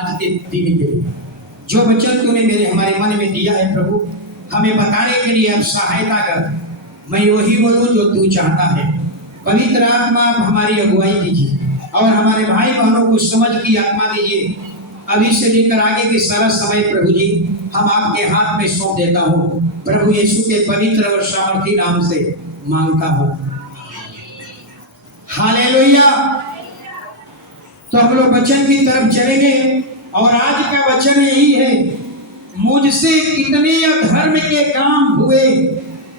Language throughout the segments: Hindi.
आज के दिन के लिए जो वचन तूने मेरे हमारे मन में दिया है प्रभु, हमें बताने के लिए अब सहायता कर। मैं वही बोलूं जो तू चाहता है। पवित्र आत्मा आप हमारी अगुवाई कीजिए और हमारे भाई बहनों को समझ की आत्मा दीजिए। अभी से लेकर आगे के सारा समय प्रभु जी हम आपके हाथ में सौंप देता हूँ। प्रभु यीशु के पवित्र और सामर्थी नाम से मांगता हूँ, हालेलुया। तो हम लोग वचन की तरफ चलेंगे और आज का वचन यही है, मुझसे कितने अधर्म के काम हुए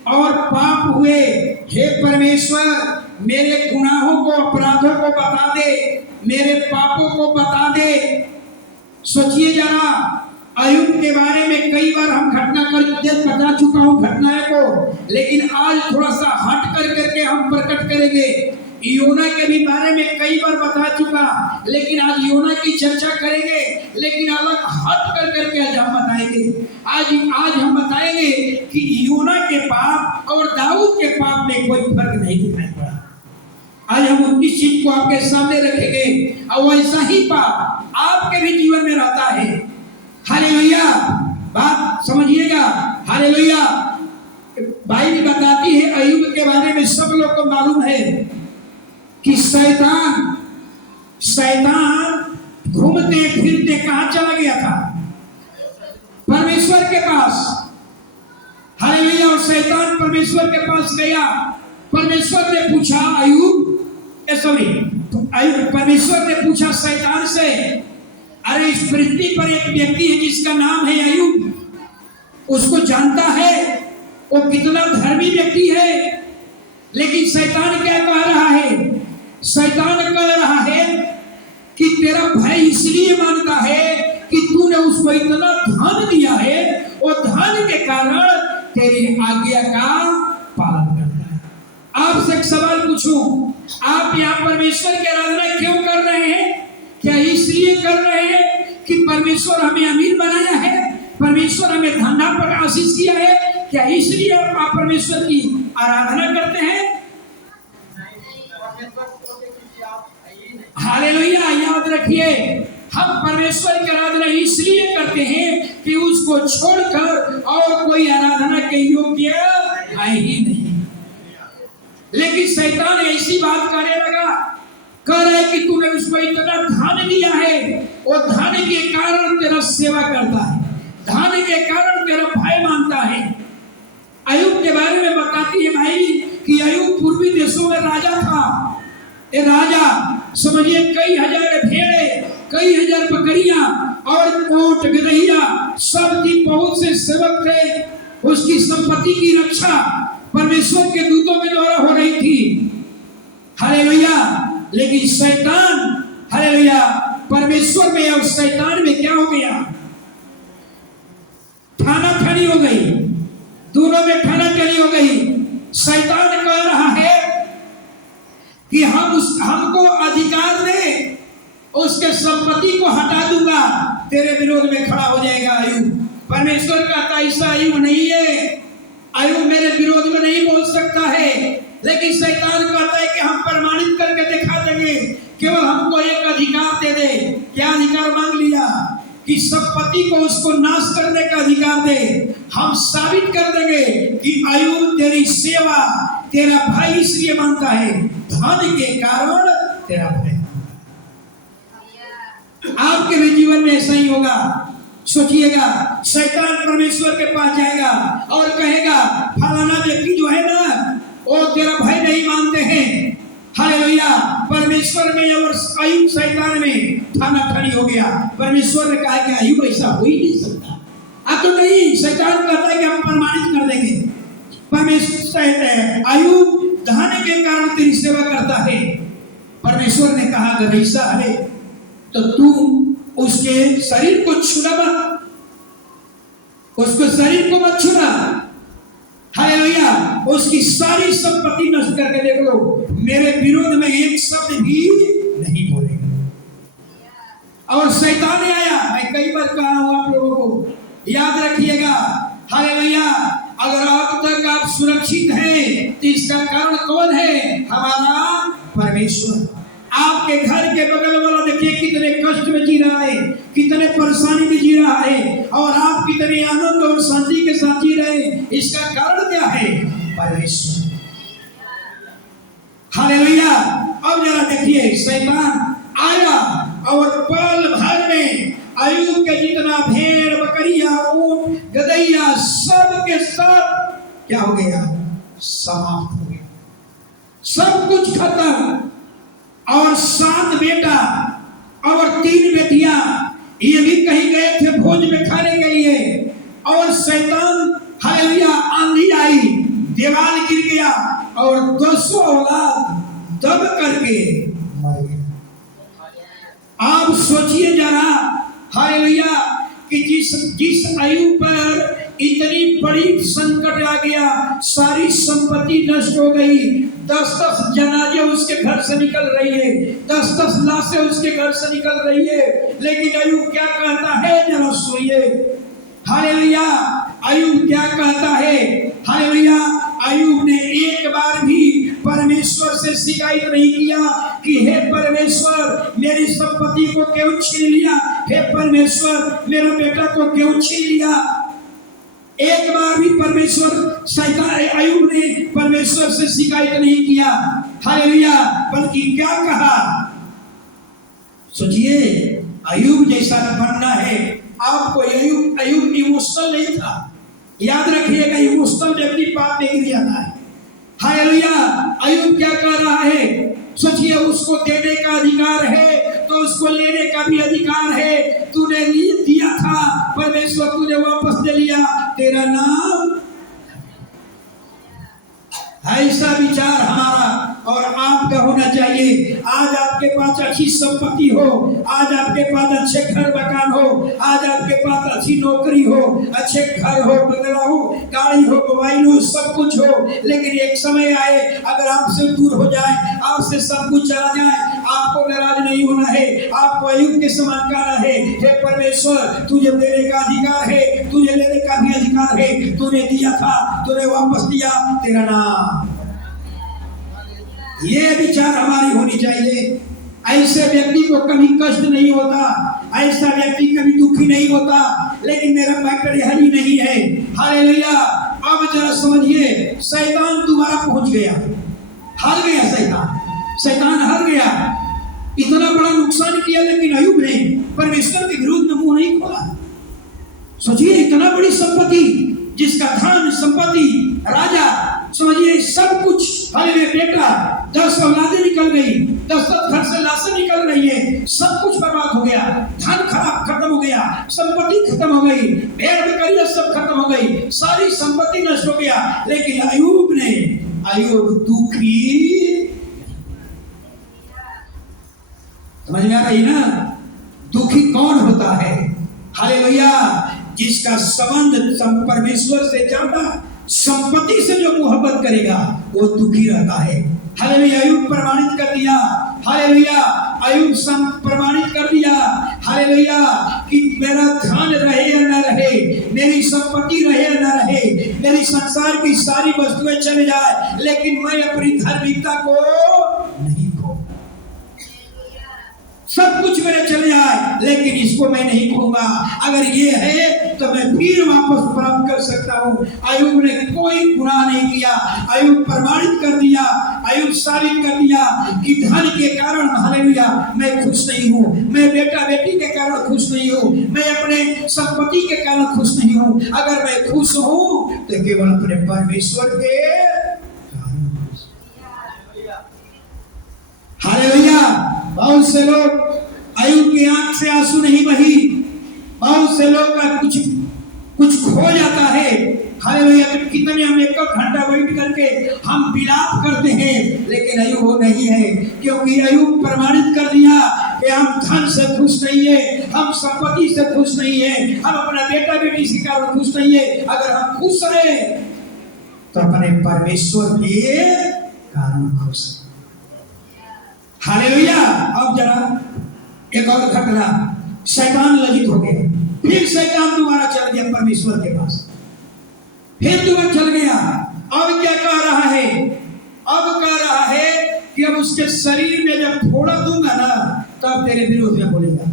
और पाप हुए, हे परमेश्वर मेरे गुनाहों को अपराधों को बता दे, मेरे पापों को बता दे। सोचिए जरा, अय्यूब के बारे में कई बार हम घटना कर बता चुका हूँ घटनाएं को, लेकिन आज थोड़ा सा हट कर करके हम प्रकट करेंगे। योना के भी बारे में कई बार बता चुका, लेकिन आज योना की चर्चा करेंगे, लेकिन अलग हट कर करके आज हम बताएंगे। आज हम बताएंगे कि योना के पाप और दाऊद के पाप में कोई फर्क नहीं दिखाई पड़ा। आज हम इस चीज को आपके सामने रखेंगे और वैसा ही पाप आपके भी जीवन में रहता है। हालेलुया, बात समझिएगा, हालेलुया। बाइबल बताती है अय्यूब के बारे में सब लोग को मालूम है कि शैतान घूमते फिरते कहां चला गया था? परमेश्वर के पास। हालेलुया। और शैतान परमेश्वर के पास गया। परमेश्वर ने पूछा परमेश्वर ने पूछा शैतान से, अरे इस पृथ्वी पर एक व्यक्ति है जिसका नाम है अय्यूब, उसको जानता है वो कितना धर्मी व्यक्ति है। लेकिन शैतान क्या कह रहा है? शैतान कह रहा है कि तेरा भाई इसलिए मानता है कि तूने उसको इतना धन दिया है, वो धन के कारण तेरी आज्ञा का पालन करता है। आपसे एक सवाल पूछूं, आप यहाँ परमेश्वर की आराधना क्यों कर रहे हैं? क्या इसलिए कर रहे हैं कि परमेश्वर हमें अमीर बनाया है, परमेश्वर हमें धंधा पर आशीष किया है? क्या इसलिए आप परमेश्वर की आराधना करते हैं? हालेलुया। याद रखिए, हम परमेश्वर की आराधना इसलिए करते हैं कि उसको छोड़कर और कोई आराधना के योग्य है ही नहीं। लेकिन शैतान ऐसी बात करने लगा, कह रहा है कि तूने उसको इतना धन दिया है, वो धन के कारण तेरा सेवा करता है, धन के कारण तेरा भाई मानता है। अय्यूब के बारे में बताती है भाई कि अय्यूब पूर्वी देशों में राजा था। ये राजा समझिए कई हजार भेड़े, कई हजार बकरियां और ऊंट गदहिया सब की बहुत से सेवक थे। उसकी संपत्ति की रक्षा परमेश्वर के दूतों के द्वारा हो रही थी। हालेलुया। लेकिन शैतान, हालेलुया, परमेश्वर में और शैतान में क्या हो गया? ठानाठानी हो गई, दोनों में ठानाठानी हो गई। शैतान कह रहा है कि हमको अधिकार दे, उसके संपत्ति को हटा दूंगा, तेरे विरोध में खड़ा हो जाएगा अय्यूब। परमेश्वर कहता ऐसा अय्यूब नहीं है, अय्यूब मेरे विरोध में नहीं बोल सकता है। लेकिन शैतान कहता है कि हम प्रमाणित करके दिखा देंगे, केवल हमको एक अधिकार दे दे। क्या अधिकार मांग लिया? कि संपत्ति को उसको नाश करने का अधिकार दे। हम साबित कर देंगे कि अय्यूब तेरी सेवा तेरा भाई इसलिए मानता है, धन के कारण तेरा भाई। आपके भी जीवन में ऐसा ही होगा। सोचिएगा, शैतान परमेश्वर के पास जाएगा और कहेगा फलाना व्यक्ति जो है ना, वो तेरा भाई नहीं मानते हैं। हालेलुया। परमेश्वर में और अय्यूब शैतान में ठानाठानी हो गया। परमेश्वर ने कहा कि अय्यूब ऐसा हो ही नहीं सकता। अब तो नहीं, शैतान कहता है कि हम प्रमाणित कर देंगे। परमेश्वर कहते हैं अय्यूब धन के कारण तेरी सेवा करता है। परमेश्वर ने कहा अगर ऐसा है तो तू उसके शरीर को छूना मत, उसके शरीर को मत छूना। हालेलुया। उसकी सारी संपत्ति नष्ट करके देख लो, मेरे विरोध में एक शब्द भी नहीं बोलेगा। और शैतान आया, मैं कई बार कहा हूं आप लोगों को, याद रखिएगा। हालेलुया। अगर अब तक आप सुरक्षित हैं तो इसका कारण कौन है? हमारा परमेश्वर। आपके घर के बगल वाला देखिए कितने कष्ट में जी रहा है, कितने परेशानी में जी रहा है, और आप कितने आनंद और शांति के साथ जी रहे हैं। इसका कारण क्या है? परमेश्वर। हालेलुया। अब जरा देखिए, शैतान आया और पल भर में अय्यूब के जितना भेड़ बकरियां ऊंट गदैया सब के सब क्या हो गया? समाप्त हो गया, सब कुछ खत्म। और 7 बेटा और 3 बेटियां ये भी कहीं गए थे भोज में खाने के लिए, और शैतान हालेलुया आंधी आई, दीवार गिर गया और 200 औलाद दब करके मर गए। आप सोचिए जरा हालेलुया कि जिस अय्यूब पर इतनी बड़ी संकट आ गया, सारी संपत्ति नष्ट हो गई, 10-10 जनाजे उसके घर से निकल रही है, 10-10 लाशें उसके घर से निकल रही है, लेकिन अय्यूब क्या कहता है? जरा सुनिए। हालेलुया। अय्यूब क्या कहता है? हालेलुया। अय्यूब ने एक बार भी परमेश्वर से शिकायत नहीं किया कि हे परमेश्वर मेरी संपत्ति को क्यों छीन लिया, हे परमेश्वर मेरे बेटा को क्यों छीन लिया। एक बार भी परमेश्वर शैतान अय्यूब ने परमेश्वर से शिकायत नहीं किया। हालेलुया। बल्कि क्या कहा? सोचिए, अय्यूब जैसा बनना है आपको। अय्यूब इमोशनल नहीं था। याद रखिएगा, इमोशनल व्यक्ति पाप में गिर जाता है। हालेलुया। अय्यूब क्या कर रहा है? सोचिए, उसको देने का अधिकार है तो उसको लेने का भी अधिकार है। तूने दिया था परमेश्वर, तूने वापस ले लिया, तेरा नाम। ऐसा विचार हमारा और आपका होना चाहिए। आज आपके पास अच्छी संपत्ति हो, आज आपके पास अच्छे घर मकान हो, आज आपके पास अच्छी नौकरी हो, अच्छे घर हो, बंगला हो, गाड़ी हो, मोबाइल हो, सब कुछ हो, लेकिन एक समय आए अगर आपसे दूर हो जाए, आपसे सब कुछ चला जाए, आपको नाराज नहीं होना है। आपको अय्यूब के समान कहना है, हे परमेश्वर तुझे देने का अधिकार है, तुझे लेने का भी अधिकार है। तूने दिया था, तूने वापस दिया, तेरा नाम। ये विचार हमारी होनी चाहिए। ऐसे व्यक्ति को कभी कष्ट नहीं होता, ऐसा व्यक्ति कभी दुखी नहीं होता। लेकिन मेरा मैटर यह ही नहीं है। हालेलुया। अब जरा समझिए, शैतान दोबारा पहुंच गया, हार गया। शैतान हार गया, इतना बड़ा नुकसान किया, लेकिन अय्यूब ने परमेश्वर के विरुद्ध में मुंह नहीं खोला। सोचिए, इतना बड़ी संपत्ति, जिसका धन संपत्ति, राजा, समझिए सब कुछ, हालेलुया, बेटा, 10 औलादें निकल गई, 10 घर से लाशें निकल रही है, सब कुछ बर्बाद हो गया, धन खत्म हो गया, संपत्ति खत्म हो गई, भेड़ बकरियां सब खत्म हो गई, सारी संपत्ति नष्ट हो गया। लेकिन अय्यूब दुखी। समझ में आ रही ना? दुखी कौन होता है? हालेलुया। जिसका संबंध परमेश्वर से ज्यादा संपत्ति से जो मोहब्बत करेगा वो दुखी रहता है। हालेलुया। अय्यूब प्रमाणित कर दिया। हालेलुया। अय्यूब प्रमाणित कर दिया। हालेलुया कि मेरा धन रहे या न रहे, मेरी संपत्ति रहे या न रहे, मेरी संसार की सारी वस्तुएं चले जाए, लेकिन मैं अपनी धार्मिकता को नहीं खो। सब कुछ मेरे चले जाए, लेकिन इसको मैं नहीं खोऊंगा। अगर ये है तो मैं फिर वापस प्राप्त कर सकता हूँ। अय्यूब ने कोई गुनाह नहीं किया। अय्यूब प्रमाणित कर दिया, अय्यूब साबित कर दिया कि धन के कारण हालेलुया मैं खुश नहीं हूँ, मैं बेटा बेटी के कारण खुश नहीं हूँ, मैं अपने संपत्ति के कारण खुश नहीं हूँ। अगर मैं खुश हूँ तो केवल अपने परमेश्वर के। हालेलुया। बहुत से लोग, अय्यूब की आंख से आंसू नहीं बही, बहुत से लोग का कुछ खो जाता है। हालेलुया। कितने हम 1 घंटा वेट करके हम विलाप करते हैं, लेकिन अय्यूब वो नहीं है, क्योंकि अय्यूब प्रमाणित कर दिया कि हम धन से खुश नहीं है, हम संपत्ति से खुश नहीं है, हम अपना बेटा बेटी के कारण खुश नहीं है। अगर हम खुश रहे तो अपने परमेश्वर के कारण खुश। हालेलुया। अब जरा एक और घटना, शैतान लज्जित हो गया, फिर शैतान दोबारा चल गया परमेश्वर के पास, फिर दोबारा चल गया। अब क्या कह रहा है? अब कह रहा है कि अब उसके शरीर में जब फोड़ा दूंगा ना तब तेरे विरोध में बोलेगा।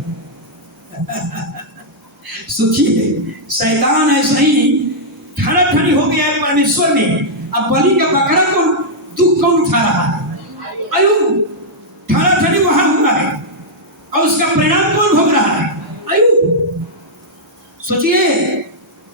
सोचिए, शैतान ऐसा ही ठना ठनी हो गया है परमेश्वर में। अब बलि का बकरा को दुख कौन उठा रहा है? अय्यूब। ठना ठनी वहां हुआ है और उसका परिणाम कौन भोग रहा है? अय्यूब। सोचिए,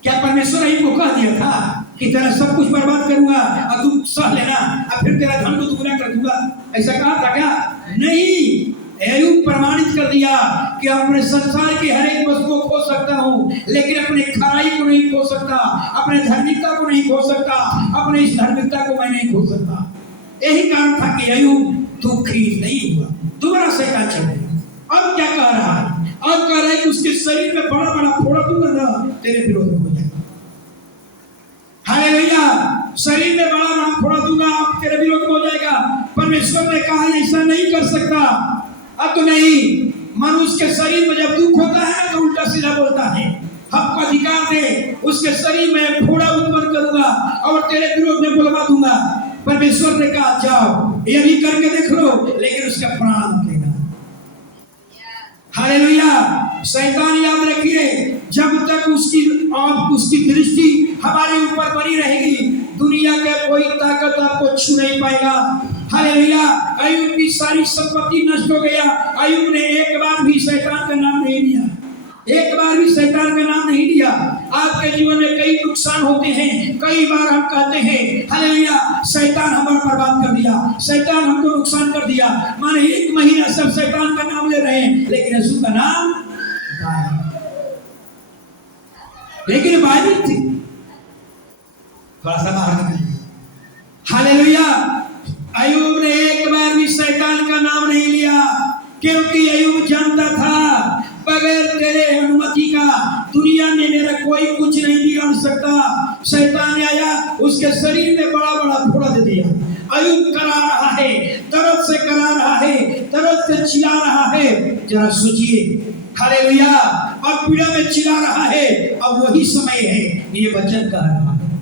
क्या परमेश्वर अय्यूब को कह दिया था कि तेरा सब कुछ बर्बाद करूंगा और तू सह लेना और फिर तेरा धन को दुगना कर दूंगा? ऐसा कहा था क्या? नहीं। अय्यूब प्रमाणित कर दिया कि अपने संसार की हर एक वस्तु को खो सकता हूँ, लेकिन अपने खराई को नहीं खो सकता, अपने धार्मिकता को नहीं खो सकता, अपने इस धार्मिकता को मैं नहीं खो सकता। यही कारण था कि अय्यूब दुखी नहीं हुआ। दोबारा शैतान चल गया। अब क्या कह रहा है? अब कह रहा है कि उसके शरीर में बड़ा बड़ा फोड़ा दूंगा ना तेरे विरोध में हो जाएगा। हालेलुया। शरीर में बड़ा बड़ा फोड़ा दूंगा, अब तेरे विरोध में हो जाएगा। परमेश्वर ने कहा ऐसा नहीं कर सकता। अब तो नहीं, मनुष्य के शरीर में जब दुख होता है तो उल्टा सीधा बोलता है। हमको अधिकार दे, उसके शरीर में फोड़ा उत्पन्न करूंगा और तेरे विरोध में बुलवा दूंगा। परमेश्वर ने कहा जाओ ये भी करके देख लो, लेकिन उसका प्राण मत लेना। हालेलुया। शैतान याद रखिए, जब तक उसकी दृष्टि हमारे ऊपर बनी रहेगी, दुनिया का कोई ताकत आपको छू नहीं पाएगा। हालेलुया। अय्यूब की सारी संपत्ति नष्ट हो गया। अय्यूब ने एक बार भी शैतान का नाम नहीं लिया, एक बार भी शैतान का नाम नहीं लिया। आपके जीवन में कई नुकसान होते हैं, कई बार हम कहते हैं हालेलुया शैतान हमारा बर्बाद कर दिया, शैतान हमको नुकसान कर दिया। माने 1 महीना सब शैतान का नाम ले रहे हैं, लेकिन यीशु का नाम गायब। लेकिन बाइबल थी, थोड़ा सा बाहर निकलिए। हालेलुया। अय्यूब ने एक बार भी शैतान का नाम नहीं लिया, क्योंकि अय्यूब जानता था बगैर तेरे अनुमति का दुनिया में मेरा कोई कुछ नहीं बिगाड़ सकता। शैतान आया, उसके शरीर में बड़ा बड़ा फोड़ा दे दिया। अय्यूब करा रहा है, दर्द से करा रहा है, दर्द से चिल्ला रहा है। जरा सोचिए, हालेलुया। अब पीड़ा में चिल्ला रहा है। अब वही समय है ये वचन कह रहा है,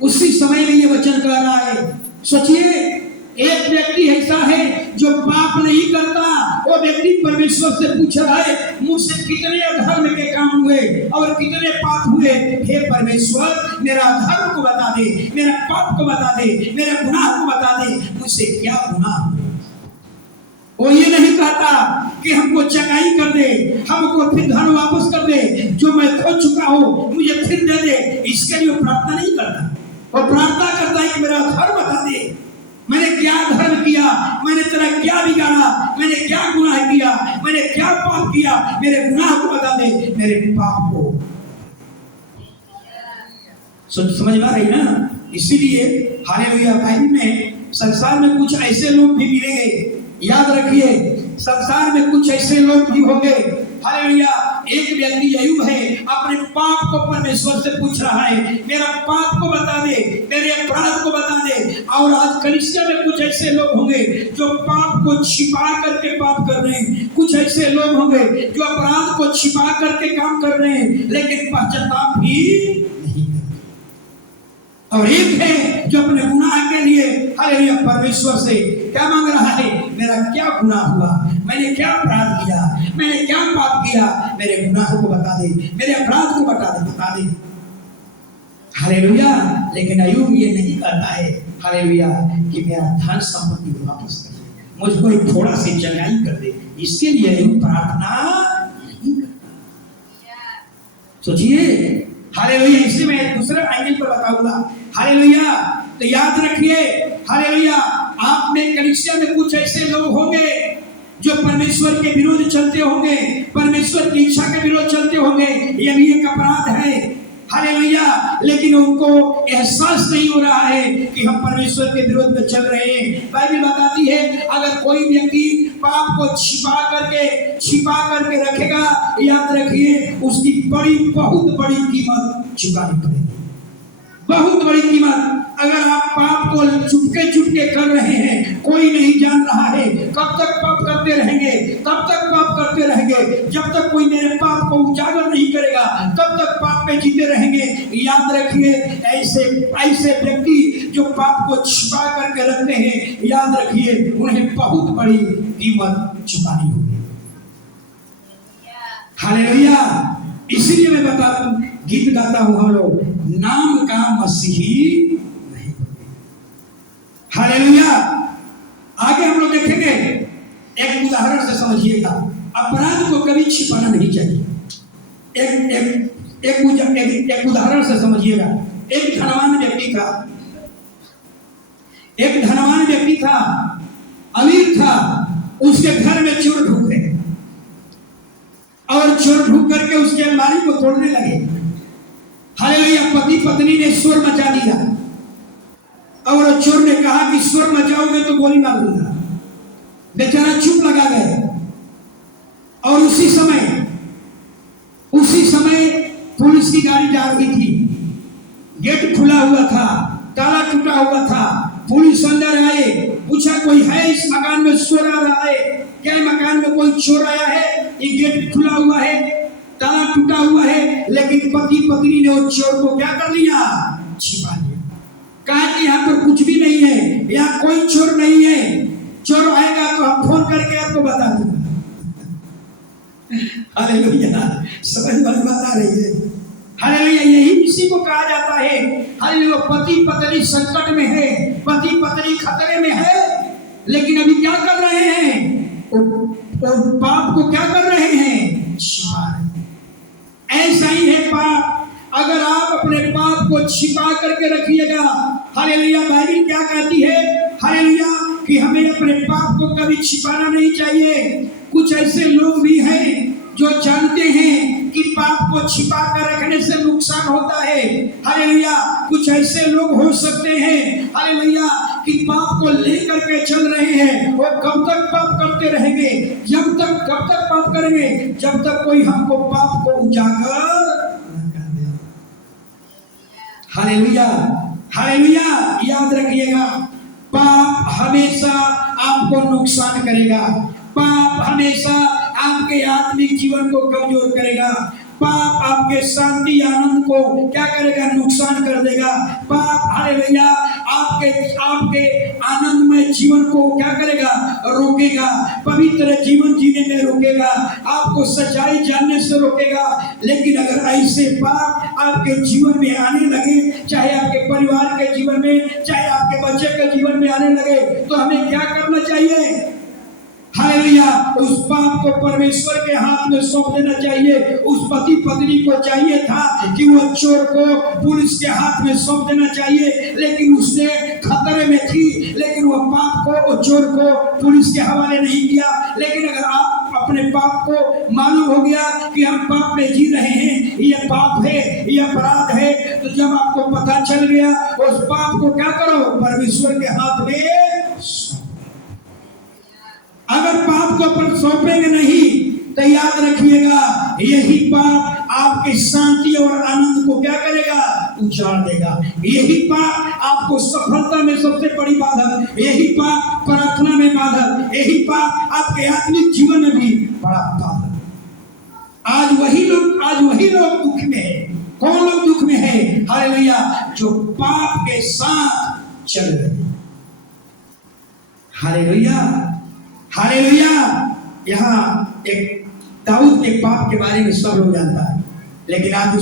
उसी समय में ये वचन कह रहा है। सोचिए, एक व्यक्ति ऐसा है जो पाप नहीं करता, वो व्यक्ति परमेश्वर से पूछ रहा है मुझसे कितने अधर्म के काम हुए और कितने पाप हुए। हे परमेश्वर, मेरा अधर्म को बता दे, मेरा पाप को बता दे, मेरे गुनाह को बता दे, मुझसे क्या गुनाह। वो ये नहीं कहता कि हमको चंगाई कर दे, हमको फिर धन वापस कर दे, जो मैं खो चुका हूँ मुझे फिर दे दे। इसके लिए प्रार्थना नहीं करता, वो प्रार्थना करता है कि मेरा धर्म बता दे, मैंने क्या धर्म किया, मैंने तेरा क्या बिगाड़ा, मैंने क्या गुनाह किया, मैंने क्या पाप किया, मेरे गुनाह को बता दे, मेरे पाप को। समझ में आ रही ना? इसीलिए हालेलुया बाइबल में संसार में कुछ ऐसे लोग भी मिलेंगे, याद रखिए संसार में कुछ ऐसे लोग भी होंगे। हालेलुया। एक व्यक्ति अय्यूब है, अपने पाप को परमेश्वर से पूछ रहा है, मेरा पाप को बता दे, मेरे अपराध को बता दे। और आज कलीसिया में कुछ ऐसे लोग होंगे जो पाप को छिपा करके पाप कर रहे हैं, कुछ ऐसे लोग होंगे जो अपराध को छिपा करके काम कर रहे हैं, लेकिन पश्चाताप भी नहीं करते। और एक है जो अपने गुनाह के लिए हालेलुया परमेश्वर से क्या मांग रहा है, मेरा क्या गुनाह हुआ, मैंने क्या अपराध किया, मैंने क्या पाप किया, मेरे गुनाह को बता दे, मेरे अपराध को बता दे। हालेलुया। लेकिन अय्यूब ये नहीं कहता है हालेलुया कि मेरा धन संपत्ति वापस कर दे, मुझको एक थोड़ा सी चंगाई कर दे। इसके लिए अय्यूब प्रार्थना नहीं करता। सोचिए, हालेलुया। इसी में दूसरे एंगल पर बताऊंगा। हालेलुया। तो याद रखिए, हालेलुया, आप में कलीसिया में कुछ ऐसे लोग होंगे जो परमेश्वर के विरोध चलते होंगे, परमेश्वर की इच्छा के विरोध चलते होंगे। ये भी एक अपराध है। हालेलुया। लेकिन उनको एहसास नहीं हो रहा है कि हम परमेश्वर के विरोध में चल रहे हैं। बाइबल बताती है अगर कोई व्यक्ति पाप को छिपा करके रखेगा, याद रखिए उसकी बहुत बड़ी कीमत चुकानी पड़ेगी, बहुत बड़ी कीमत। अगर आप पाप को चुपके कर रहे हैं, कोई नहीं जान रहा है, कब तक पाप करते रहेंगे, तब तक पाप करते रहेंगे, जब तक कोई मेरे पाप को उजागर नहीं करेगा, तब तक पाप पे जीते रहेंगे। याद रखिए, ऐसे ऐसे व्यक्ति जो पाप को छिपा करके रखते हैं, याद रखिए उन्हें बहुत बड़ी कीमत चुकानी होगी। हालेलुया। इसीलिए मैं गीत गाता हूं, हम लोग नाम का मसीही नहीं। हालेलुया। आगे हम लोग देखेंगे, एक उदाहरण से समझिएगा। अपराध को कभी छिपाना नहीं चाहिए। एक उदाहरण से समझिएगा। एक धनवान व्यक्ति था, अमीर था। उसके घर में चोर ढूंढे और चोर ढूंढ करके उसके अलमारी को तोड़ने लगे। हालेलुया। पति पत्नी ने शोर मचा दिया और चोर ने कहा कि शोर मचाओगे तो गोली मार दूंगा। बेचारा चुप लगा गए और उसी समय पुलिस की गाड़ी जा रही थी। गेट खुला हुआ था, ताला टूटा हुआ था। पुलिस अंदर आए, पूछा कोई है इस मकान में, चोर आ रहा है क्या? मकान में कोई चोर आया है? ये गेट खुला हुआ है, ताला टूटा हुआ है। लेकिन पति पत्नी ने उस चोर को क्या कर लिया? छिपा लिया। कहा कि यहाँ पर कुछ भी नहीं है, यहाँ कोई चोर नहीं है। चोर आएगा तो हम फोन करके आपको बता दूंगा। हालेलुया। समझ वाली बात आ रही है। हालेलुया। यही इसी को कहा जाता है। हालेलुया। पति पत्नी संकट में है, पति पत्नी खतरे में है, लेकिन अभी क्या कर रहे हैं? और पाप को क्या कर रहे हैं? छिपा रहे। ऐसा ही है पाप। अगर आप अपने पाप को छिपा करके रखिएगा, हालेलुया, बाइबल क्या कहती है? हालेलुया, कि हमें अपने पाप को कभी छिपाना नहीं चाहिए। कुछ ऐसे लोग भी हैं जो जानते हैं कि पाप को छिपा कर रखने से नुकसान होता है। हालेलुया। कुछ ऐसे लोग हो सकते हैं, हालेलुया, कि पाप को लेकर के चल रहे हैं। वो कब तक पाप करते रहेंगे? कब तक पाप करेंगे? जब तक कोई हमको पाप को उजागर न कर दे। हालेलुया। हालेलुया। याद रखिएगा, पाप हमेशा आपको नुकसान करेगा। पाप हमेशा आपके आत्मिक जीवन को कमजोर करेगा। पाप आपके शांति आनंद को क्या करेगा? नुकसान कर देगा। पाप हालेलुया आपके आनंदमय जीवन को क्या करेगा? रोकेगा। पवित्र जीवन जीने में रोकेगा। आपको सच्चाई जानने से रोकेगा। लेकिन अगर ऐसे पाप आपके जीवन में आने लगे, चाहे आपके परिवार के जीवन में, चाहे आपके बच्चे के जीवन में आने लगे, तो हमें क्या करना चाहिए? हालेलुया। उस पाप को परमेश्वर के हाथ में सौंप देना चाहिए। उस पति पत्नी को चाहिए था कि वो चोर को पुलिस के हाथ में सौंप देना चाहिए, लेकिन उसने खतरे में थी, लेकिन वो पाप को, वो चोर को पुलिस के हवाले नहीं किया। लेकिन अगर आप अपने पाप को मालूम हो गया कि हम पाप में जी रहे हैं, ये पाप है, ये अपराध है, तो जब आपको पता चल गया, उस पाप को क्या करो? परमेश्वर के हाथ में। अगर पाप को अपन सौंपेंगे नहीं, तो याद रखिएगा, यही पाप आपकी शांति और आनंद को क्या करेगा? उजाड़ देगा। यही पाप आपको सफलता में सबसे बड़ी बाधक, यही पाप प्रार्थना में बाधक, यही पाप आपके आत्मिक जीवन में भी बड़ा बाधक। आज वही लोग दुख में है। कौन लोग दुख में है? हालेलुया, जो पाप के साथ चल रहे हैं। हालेलुया। हालेलुया। यहाँ एक दाऊद के पाप के बारे में सब लोग जानता है, लेकिन आज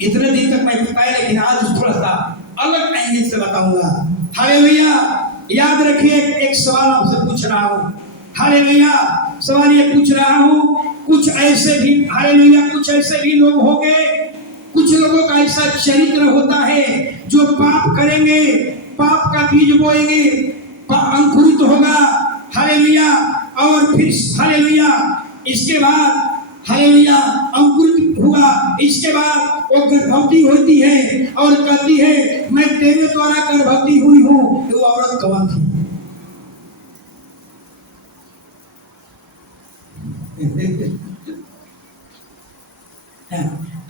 इतने दिन तक मैं बताया, लेकिन आज थोड़ा सा अलग एंगल से बताऊंगा। हालेलुया। याद रखिए, एक सवाल आपसे पूछ रहा हूँ। हालेलुया। सवाल ये पूछ रहा हूँ, कुछ ऐसे भी, हालेलुया, कुछ ऐसे भी लोग होंगे, कुछ लोगों का ऐसा चरित्र होता है जो पाप करेंगे, पाप का बीज बोएंगे, अंकुरित होगा। हालेलुया। और फिर हालेलुया, इसके बाद हालेलुया अंकुरित हुआ, इसके बाद वो गर्भवती होती है और कहती है मैं तेरे द्वारा गर्भवती हुई हूँ। वो औरत कौन थी?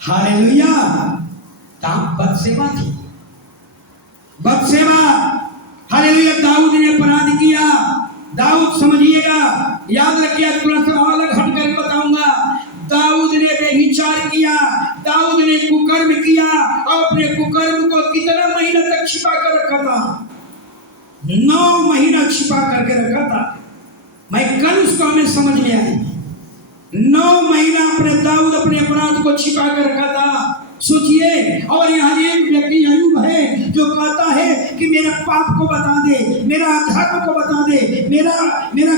हालेलुया। बत्सेबा थी। बत्सेबा। हालेलुया। दाऊद ने अपराध किया। दाऊद समझिएगा, याद रखिए, थोड़ा सा अलग हट करके बताऊंगा। दाऊद ने व्यभिचार किया, दाऊद ने कुकर्म किया और अपने कुकर्म को कितना महीना तक छिपा कर रखा था? 9 महीना छिपा करके रखा था। मैं कल उसको हमें समझ में आई। 9 महीना अपने दाऊद अपने अपराध को छिपा कर रखा था। सोचिए, और यहाँ एक व्यक्ति अयूब है जो कहता है कि मेरा पाप को बता दे, मेरा अधर्म को बता दे, मेरा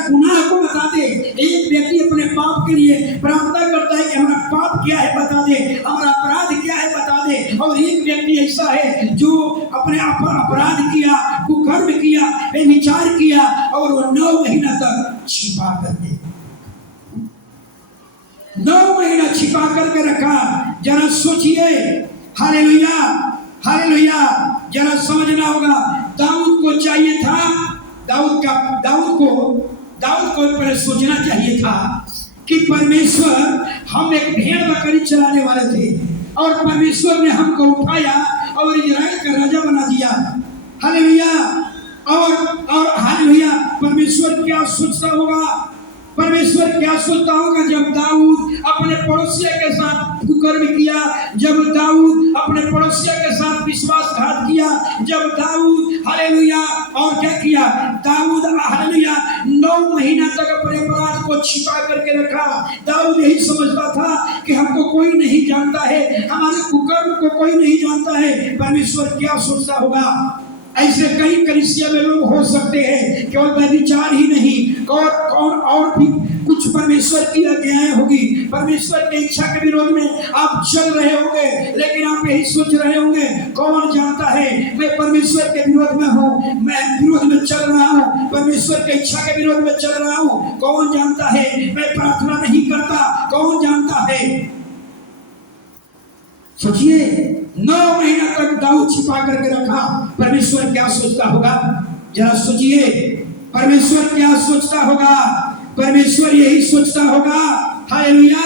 गुनाह को बता दे। एक व्यक्ति अपने पाप के लिए प्रार्थना करता है कि हमारा पाप क्या है बता दे, हमारा अपराध क्या है बता दे। और एक व्यक्ति ऐसा है जो अपने अपराध किया, कुकर्म किया, व्यभिचार किया और वो 9 महीना तक छिपा करके 9 महीना छिपा करके रखा। जरा सोचिए, हालेलुया, हालेलुया। जरा समझना होगा, दाऊद को चाहिए था, दाऊद को पहले सोचना चाहिए था कि परमेश्वर, हम एक भेड़ बकरी चलाने वाले थे और परमेश्वर ने हमको उठाया और इजराइल का राजा बना दिया। हालेलुया। और हालेलुया, परमेश्वर क्या सोचता होगा? परमेश्वर क्या सोचता होगा जब दाऊद अपने पड़ोसिया के साथ कुकर्म किया, जब दाऊद अपने पड़ोसिया के साथ विश्वासघात किया, जब दाऊद हालेलुया और क्या किया? दाऊद हालेलुया 9 महीना तक अपने अपराध को छिपा करके रखा। दाऊद यही समझता था कि हमको कोई नहीं जानता है, हमारे कुकर्म को कोई नहीं जानता है। परमेश्वर क्या सोचता होगा? ऐसे कई कलीसिया में लोग हो सकते हैं, केवल व्यभिचार ही नहीं और भी कुछ परमेश्वर की आज्ञाएं होगी, परमेश्वर की इच्छा के विरोध में आप चल रहे होंगे, लेकिन आप यही सोच रहे होंगे, कौन जानता है मैं परमेश्वर के विरोध में हूँ, मैं विरोध में चल रहा हूँ, परमेश्वर की इच्छा के विरोध में चल रहा हूँ। कौन जानता है मैं प्रार्थना नहीं करता, कौन जानता है? सोचिए, 9 महीना तक दाऊद छिपा करके रखा। परमेश्वर क्या सोचता होगा? जरा सोचिए, परमेश्वर क्या सोचता होगा? परमेश्वर यही सोचता होगा, हालेलुया,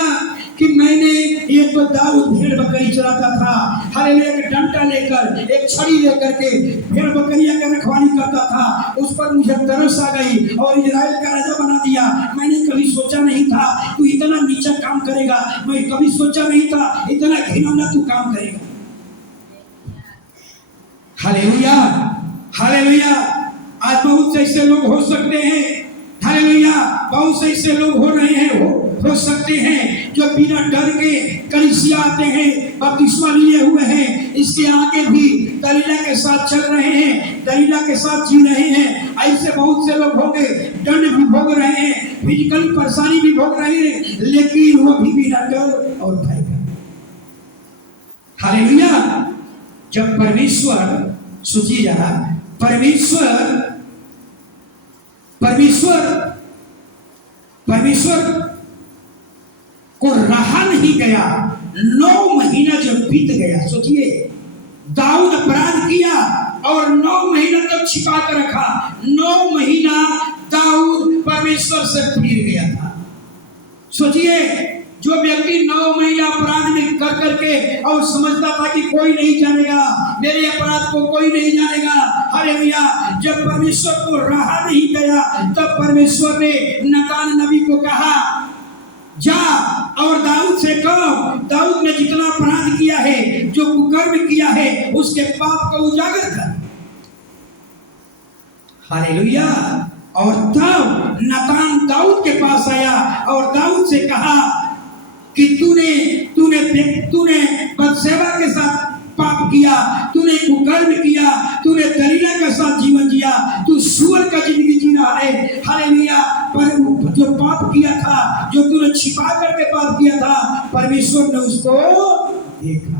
कि मैंने, ये तो दाऊद भेड़ बकरी चलाता था, हालेलुया, एक डंडा लेकर, एक छड़ी लेकर के भेड़ बकरियां का रखवाली करता था। उस पर मुझे तरस आ गई और इजराइल का राजा बना दिया। मैंने कभी सोचा नहीं था तू इतना नीचा काम करेगा, मैं कभी सोचा नहीं था इतना घिनौना तू काम करेगा। Hallelujah, hallelujah. आज बहुत से ऐसे लोग हो सकते हैं, हालेलुया, बहुत से ऐसे लोग हो रहे हैं, हो सकते हैं जो बिना डर के कलीसिया आते हैं, बपतिस्मा लिए हुए हैं, इसके आगे भी दलीला के साथ चल रहे हैं, दलीला के साथ जी रहे हैं। ऐसे बहुत से लोग होंगे, दंड भी भोग रहे हैं, फिजिकल परेशानी भी भोग रहे हैं, लेकिन वो भी बिना डर और भय का। हालेलुया। जब परमेश्वर, सोचिए जरा, परमेश्वर को रहा नहीं गया, 9 महीना जब बीत गया। सोचिए, दाऊद अपराध किया और 9 महीना तक छिपा कर रखा। 9 महीना दाऊद परमेश्वर से फिर गया था। सोचिए, जो व्यक्ति 9 महीना अपराध में कर करके और समझता था कि कोई नहीं जानेगा, मेरे अपराध को कोई नहीं जानेगा, हालेलुया, जब परमेश्वर को रहा नहीं गया, तब परमेश्वर ने नातान नबी को कहा, जा और दाऊद से कहो, दाऊद ने जितना अपराध किया है, जो कुकर्म किया है, उसके पाप को उजागर कर। हालेलुया। और तब नातान दाऊद के पास आया और दाऊद से कहा कि तूने बत्शेबा के साथ पाप किया, तूने कुकर्म किया, तूने दलीला के साथ जीवन जिया, तू सुअर का जिंदगी जी रहा है। हालेलुया। पर जो पाप किया था, जो तूने छिपा करके पाप किया था, परमेश्वर ने उसको देखा।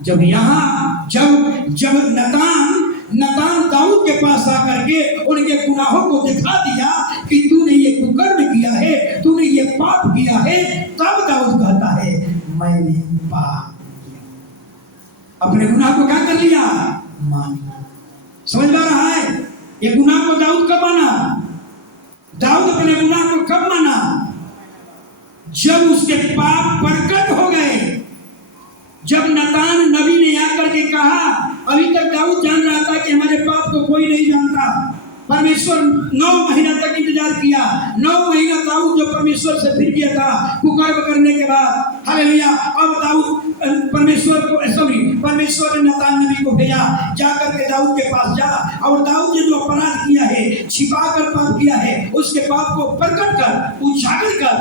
जब नातान दाऊद के पास आकर के उनके गुनाहों को दिखा दिया कि तूने ये कुकर्म किया है, तूने ये पाप किया है, तब दाऊद कहता है, मैंने पाप किया। अपने गुनाह को क्या कर लिया? मान लिया। समझ में आ रहा है? ये गुनाह को दाऊद कब माना? दाऊद अपने गुनाह को कब माना? जब उसके पाप प्रकट हो गए। जब नातान नबी ने आकर के कहा, अभी तक दाऊद जान रहा था कि हमारे पाप को कोई नहीं जानता, परमेश्वर 9 महीना तक इंतजार किया। 9 महीना दाऊद जो परमेश्वर से फिर गया था कुकर्म करने के बाद, हालेलुया। अब दाऊद परमेश्वर ने नातान नबी को भेजा, जाकर के दाऊद के पास जा और दाऊद ने जो अपराध किया है, छिपा कर पाप किया है, उसके पाप को प्रकट कर, उजागर कर।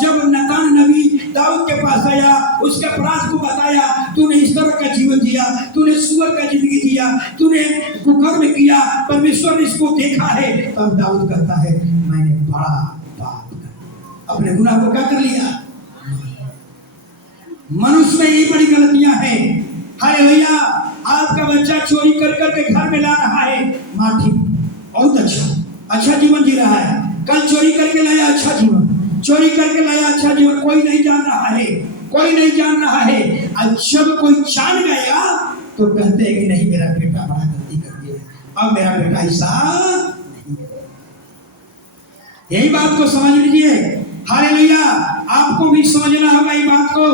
जब नातान नबी दाऊद के पास आया, उसके अपराध को बताया, तूने इस तरह का जीवन जिया, तूने सुअर का जिंदगी जिया, तूने कुकर्म किया, परमेश्वर ने इसको देखा है। तब दाऊद कहता है मैंने बड़ा पाप कर, अपने गुनाह को क्या कर लिया। मनुष्य में यही बड़ी गलतियां हैं। हालेलुया। आपका बच्चा चोरी कर करके घर में ला रहा है, माँ ठीक, बहुत अच्छा जीवन जी रहा है। कल चोरी करके लाया अच्छा जीवन, चोरी करके लाया अच्छा जीवन, कोई नहीं जान रहा है, कोई नहीं जान रहा है। और जब कोई जान गया तो कहते हैं कि नहीं मेरा बेटा बड़ा गलती कर दिया, अब मेरा बेटा ऐसा नहीं करेगा। यही बात को समझ लीजिए। हालेलुया। आपको भी समझना होगा ये बात को।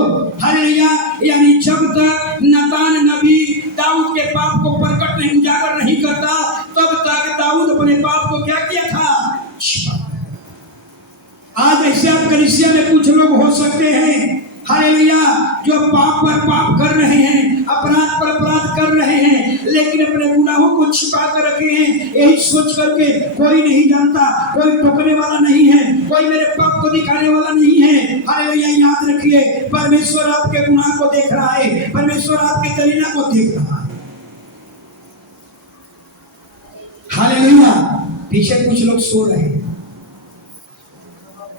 हालेलुया। यानी जब तक नातान नबी दाऊद के पाप को प्रकट नहीं, उजागर नहीं करता, तब तक दाऊद अपने पाप को क्या किया था, छिपा। आज ऐसे आप कलीसिया में कुछ लोग हो सकते हैं, हालेलुया, जो पाप पर पाप कर रहे हैं, अपराध पर अपराध कर रहे हैं, लेकिन अपने गुनाहों को छिपा कर रखे हैं, यही सोच करके कोई नहीं जानता, कोई टोकने वाला नहीं है, कोई मेरे पाप को दिखाने वाला नहीं है। हालेलुया। याद रखिए, परमेश्वर आपके गुनाह को देख रहा है, परमेश्वर आपके कलीना को देख रहा है। हालेलुया। पीछे कुछ लोग सो रहे हैं,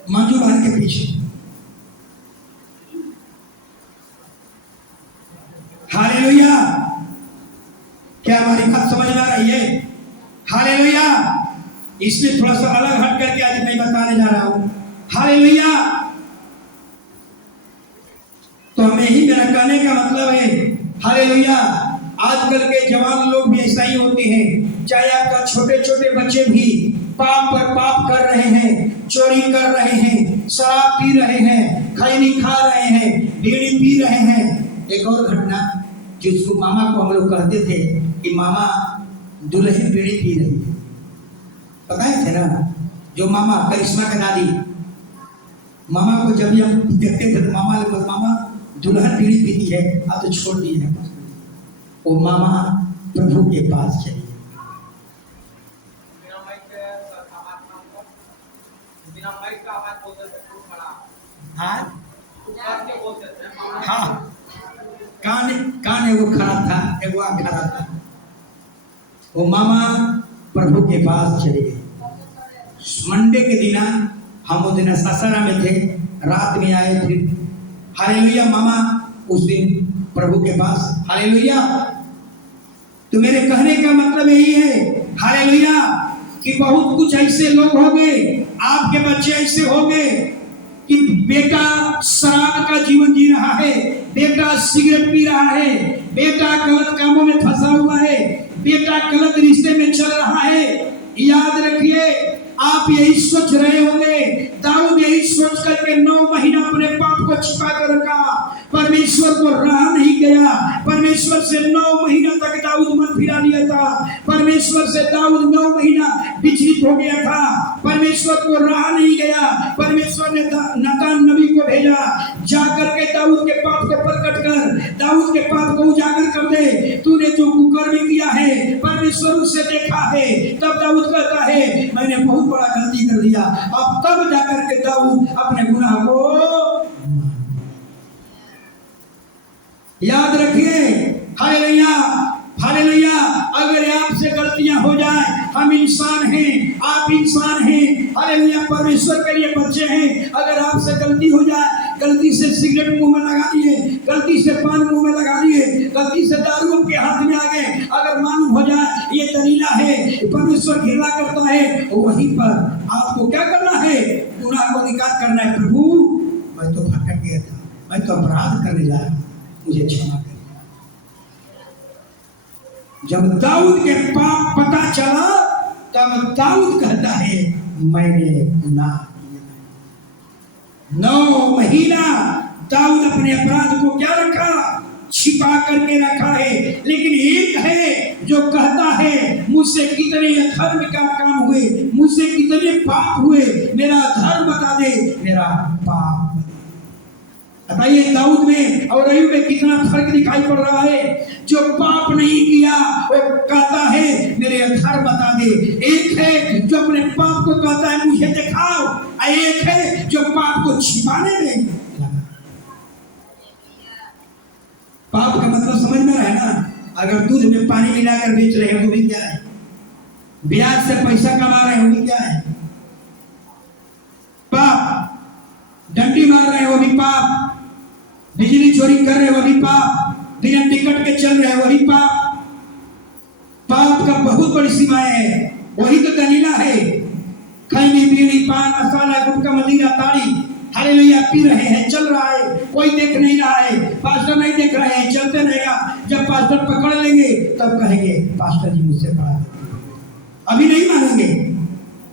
मंजू बहन के पीछे। हालेलुया। क्या हमारी बात समझ में आ रही है। हालेलुया। इसमें थोड़ा सा अलग हट करके आज मैं बताने जा रहा हूं। हालेलुया। तो हमें ही मेरा कहने का मतलब है, हालेलुया, आजकल के जवान लोग भी ऐसा ही होते हैं। चाहे आपका छोटे छोटे बच्चे भी पाप पर पाप कर रहे हैं, चोरी कर रहे हैं, शराब पी रहे हैं, खैनी खा रहे हैं, बीड़ी पी रहे हैं। एक और घटना, जिसको मामा को हम लोग कहते थे कि मामा दुल्हन बीड़ी पी रही है, पता है ना, जो मामा करिश्मा का दादी, मामा को जब भी हम देखते थे तो मामा लोग, मामा दुल्हन बीड़ी पीती है, अब तो छोड़ दी है। वो मामा प्रभु के पास चली। हाँ, कान एगो खराब था, एगो आँख खराब था। वो मामा प्रभु के पास चले गए। मंडे के दिन हम वो दिन सासारा में थे, रात में आए फिर। हालेलुया। मामा उस दिन प्रभु के पास। हालेलुया। तो मेरे कहने का मतलब यही है, हालेलुया, कि बहुत कुछ ऐसे लोग होंगे, आपके बच्चे ऐसे होंगे कि बेटा शराब का जीवन जी रहा है, बेटा सिगरेट पी रहा है, बेटा गलत कामों में फंसा हुआ है, बेटा गलत रिश्ते में चल रहा है। याद रखिए, आप यही सोच रहे होंगे, दाऊद यही सोच करके 9 महीना अपने पाप को छिपा कर रखा, परमेश्वर को रहा नहीं गया। परमेश्वर से 9 महीना तक दाऊद मन फिरा लिया था, परमेश्वर से दाऊद 9 महीना विचलित हो गया था, परमेश्वर को रहा नहीं गया। परमेश्वर ने नातान नबी को भेजा, जाकर के दाऊद के पाप को प्रकट कर, दाऊद के पाप को उजागर कर दे। तूने जो कुकर्म किया है, परमेश्वर उसे देखा है। तब दाऊद कहता है मैंने बहुत बड़ा गलती कर दिया। अब तब जाकर के दाऊद अपने गुनाह को याद रखिए। हालेलुया। हालेलुया। अगर आपसे गलतियां हो जाए, हम इंसान हैं, आप इंसान हैं, हालेलुया, परमेश्वर के लिए बच्चे हैं। अगर आपसे गलती हो जाए, गलती से सिगरेट मुंह में लगा दिए, गलती से पान मुंह में लगा दिए, गलती से दारू के हाथ में आ गए, अगर मालूम हो जाए ये दलीला है, परमेश्वर घृणा करता है, वहीं पर आपको क्या करना है, गुनाह को निकाल करना है। प्रभु मैं तो भटक गया था, मैं तो अपराध करने जा रहा था, मुझे क्षमा कर। जब दाऊद के पाप पता चला, तब दाऊद कहता है मैंने गुनाह किया। 9 महीना दाऊद अपने अपराध को क्या रखा, छिपा करके रखा है। लेकिन एक है जो कहता है मुझसे कितने अधर्म का काम हुए, मुझसे कितने पाप हुए, मेरा धर्म बता दे, मेरा पाप। बताइए दाऊद में और अय्यूब में कितना फर्क दिखाई पड़ रहा है। जो पाप नहीं किया वो कहता है मेरे अधर्म बता दे। एक है जो अपने पाप को कहता है मुझे दिखाओ, और एक है जो पाप को छिपाने में। पाप का मतलब समझ में रहा है ना। अगर दूध में पानी मिलाकर बेच रहे हैं वो भी क्या है, ब्याज से पैसा कमा रहे हैं वो भी क्या है पाप, डंडी मार रहे हैं वो भी पाप, बिजली चोरी कर रहे हैं वो भी पाप, बिना टिकट के चल रहे हैं वो भी पाप। पाप का बहुत बड़ी सीमाएं है। वही तो दलीला है। खैनी बीड़ी पान मसाला गुटखा मदिरा ताड़ी हालेलुया पी रहे हैं, चल रहा है, कोई देख नहीं रहा है, पास्टर नहीं देख रहे हैं, चलते रहेगा। जब पास्टर पकड़ लेंगे तब कहेंगे पास्टर जी मुझसे पढ़ा, अभी नहीं मानेंगे।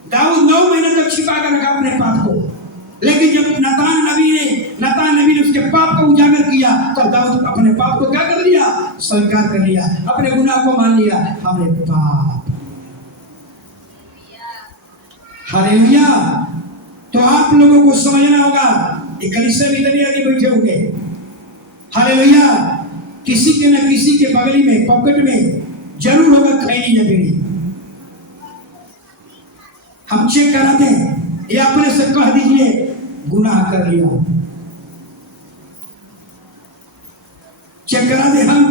दाऊद 9 महीने तक छिपा कर रखा अपने पाप को, लेकिन जब नातान नबी ने उसके पाप को उजागर किया तब दाऊद अपने पाप को क्या कर लिया, स्वीकार कर लिया, अपने गुनाह को मान लिया। हमने पाप, हालेलुया। तो आप लोगों को समझना होगा, कलीसिया में इतने आगे बैठे होंगे, हालेलुया, किसी के न किसी के बगली में पॉकेट में जरूर होगा खैनी या बीड़ी। हम चेक कराते हैं या अपने से कह दीजिए गुनाह कर लिया, चेक करा दे हम,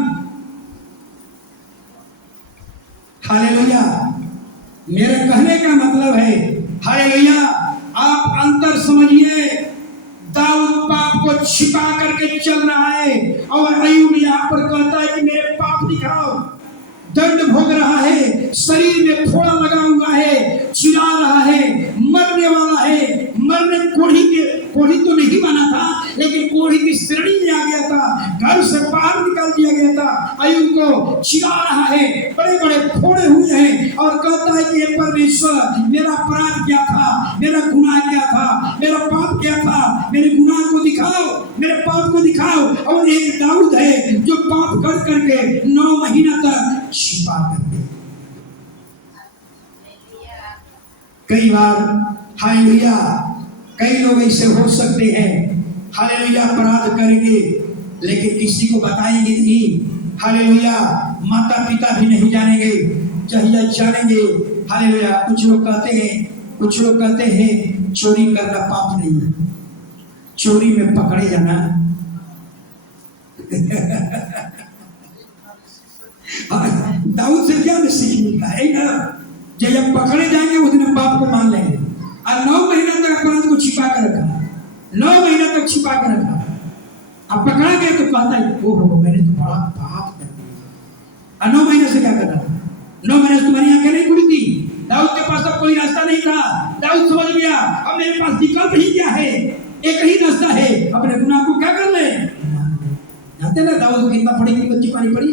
हालेलुया। मेरे कहने का मतलब है हालेलुया, आप अंतर समझिए। दाऊद पाप को छिपा करके चल रहा है और अय्यूब यहाँ पर कहता है कि मेरे पाप दिखाओ। दर्द भोग रहा है, शरीर में फोड़ा लगा हुआ है, चिल्ला रहा है, मरने वाला है। मरने कोढ़ी तो नहीं माना था, लेकिन कोढ़ी की श्रेणी में आ गया था, घर से बाहर निकाल दिया गया था। अय्यूब को चिल्ला रहा है, बड़े बड़े फोड़े हुए हैं और कहता है कि हे परमेश्वर, मेरा अपराध क्या था, मेरा गुनाह क्या था, मेरा पाप क्या था, मेरे गुनाह को दिखाओ, मेरे पाप को दिखाओ। और एक दाऊद है जो पाप कर करके 9 महीना तक छिपा करके, कई बार हालेलुया, कई लोग ऐसे हो सकते हैं हालेलुया, अपराध करेंगे लेकिन किसी को बताएंगे नहीं, हालेलुया, माता पिता भी नहीं जानेंगे, चाहिए जानेंगे, हालेलुया। कुछ लोग कहते हैं चोरी करना पाप नहीं है, चोरी में पकड़े जाना दाऊद से क्या सीख मिलता है ना, जब पकड़े जाएंगे उस दिन पाप को मान लेंगे। और 9 महीना तक अपराध को छिपा कर रखा, 9 महीना तक छिपा कर रखा। अब पकड़ा गया तो कहता है ओहो मैंने तो बड़ा पाप कर दिया। और 9 महीने से क्या कर रहा, 9 महीने से तुम्हारी आंखें नहीं खुली थी। दाऊद के पास अब कोई रास्ता नहीं था। दाऊद समझ गया अब मेरे पास विकल्प ही क्या है, एक ही रास्ता है, अपने गुनाह को क्या कर ले। जानते ना दाऊद को कितना बड़ी कीमत चुकानी पड़ी,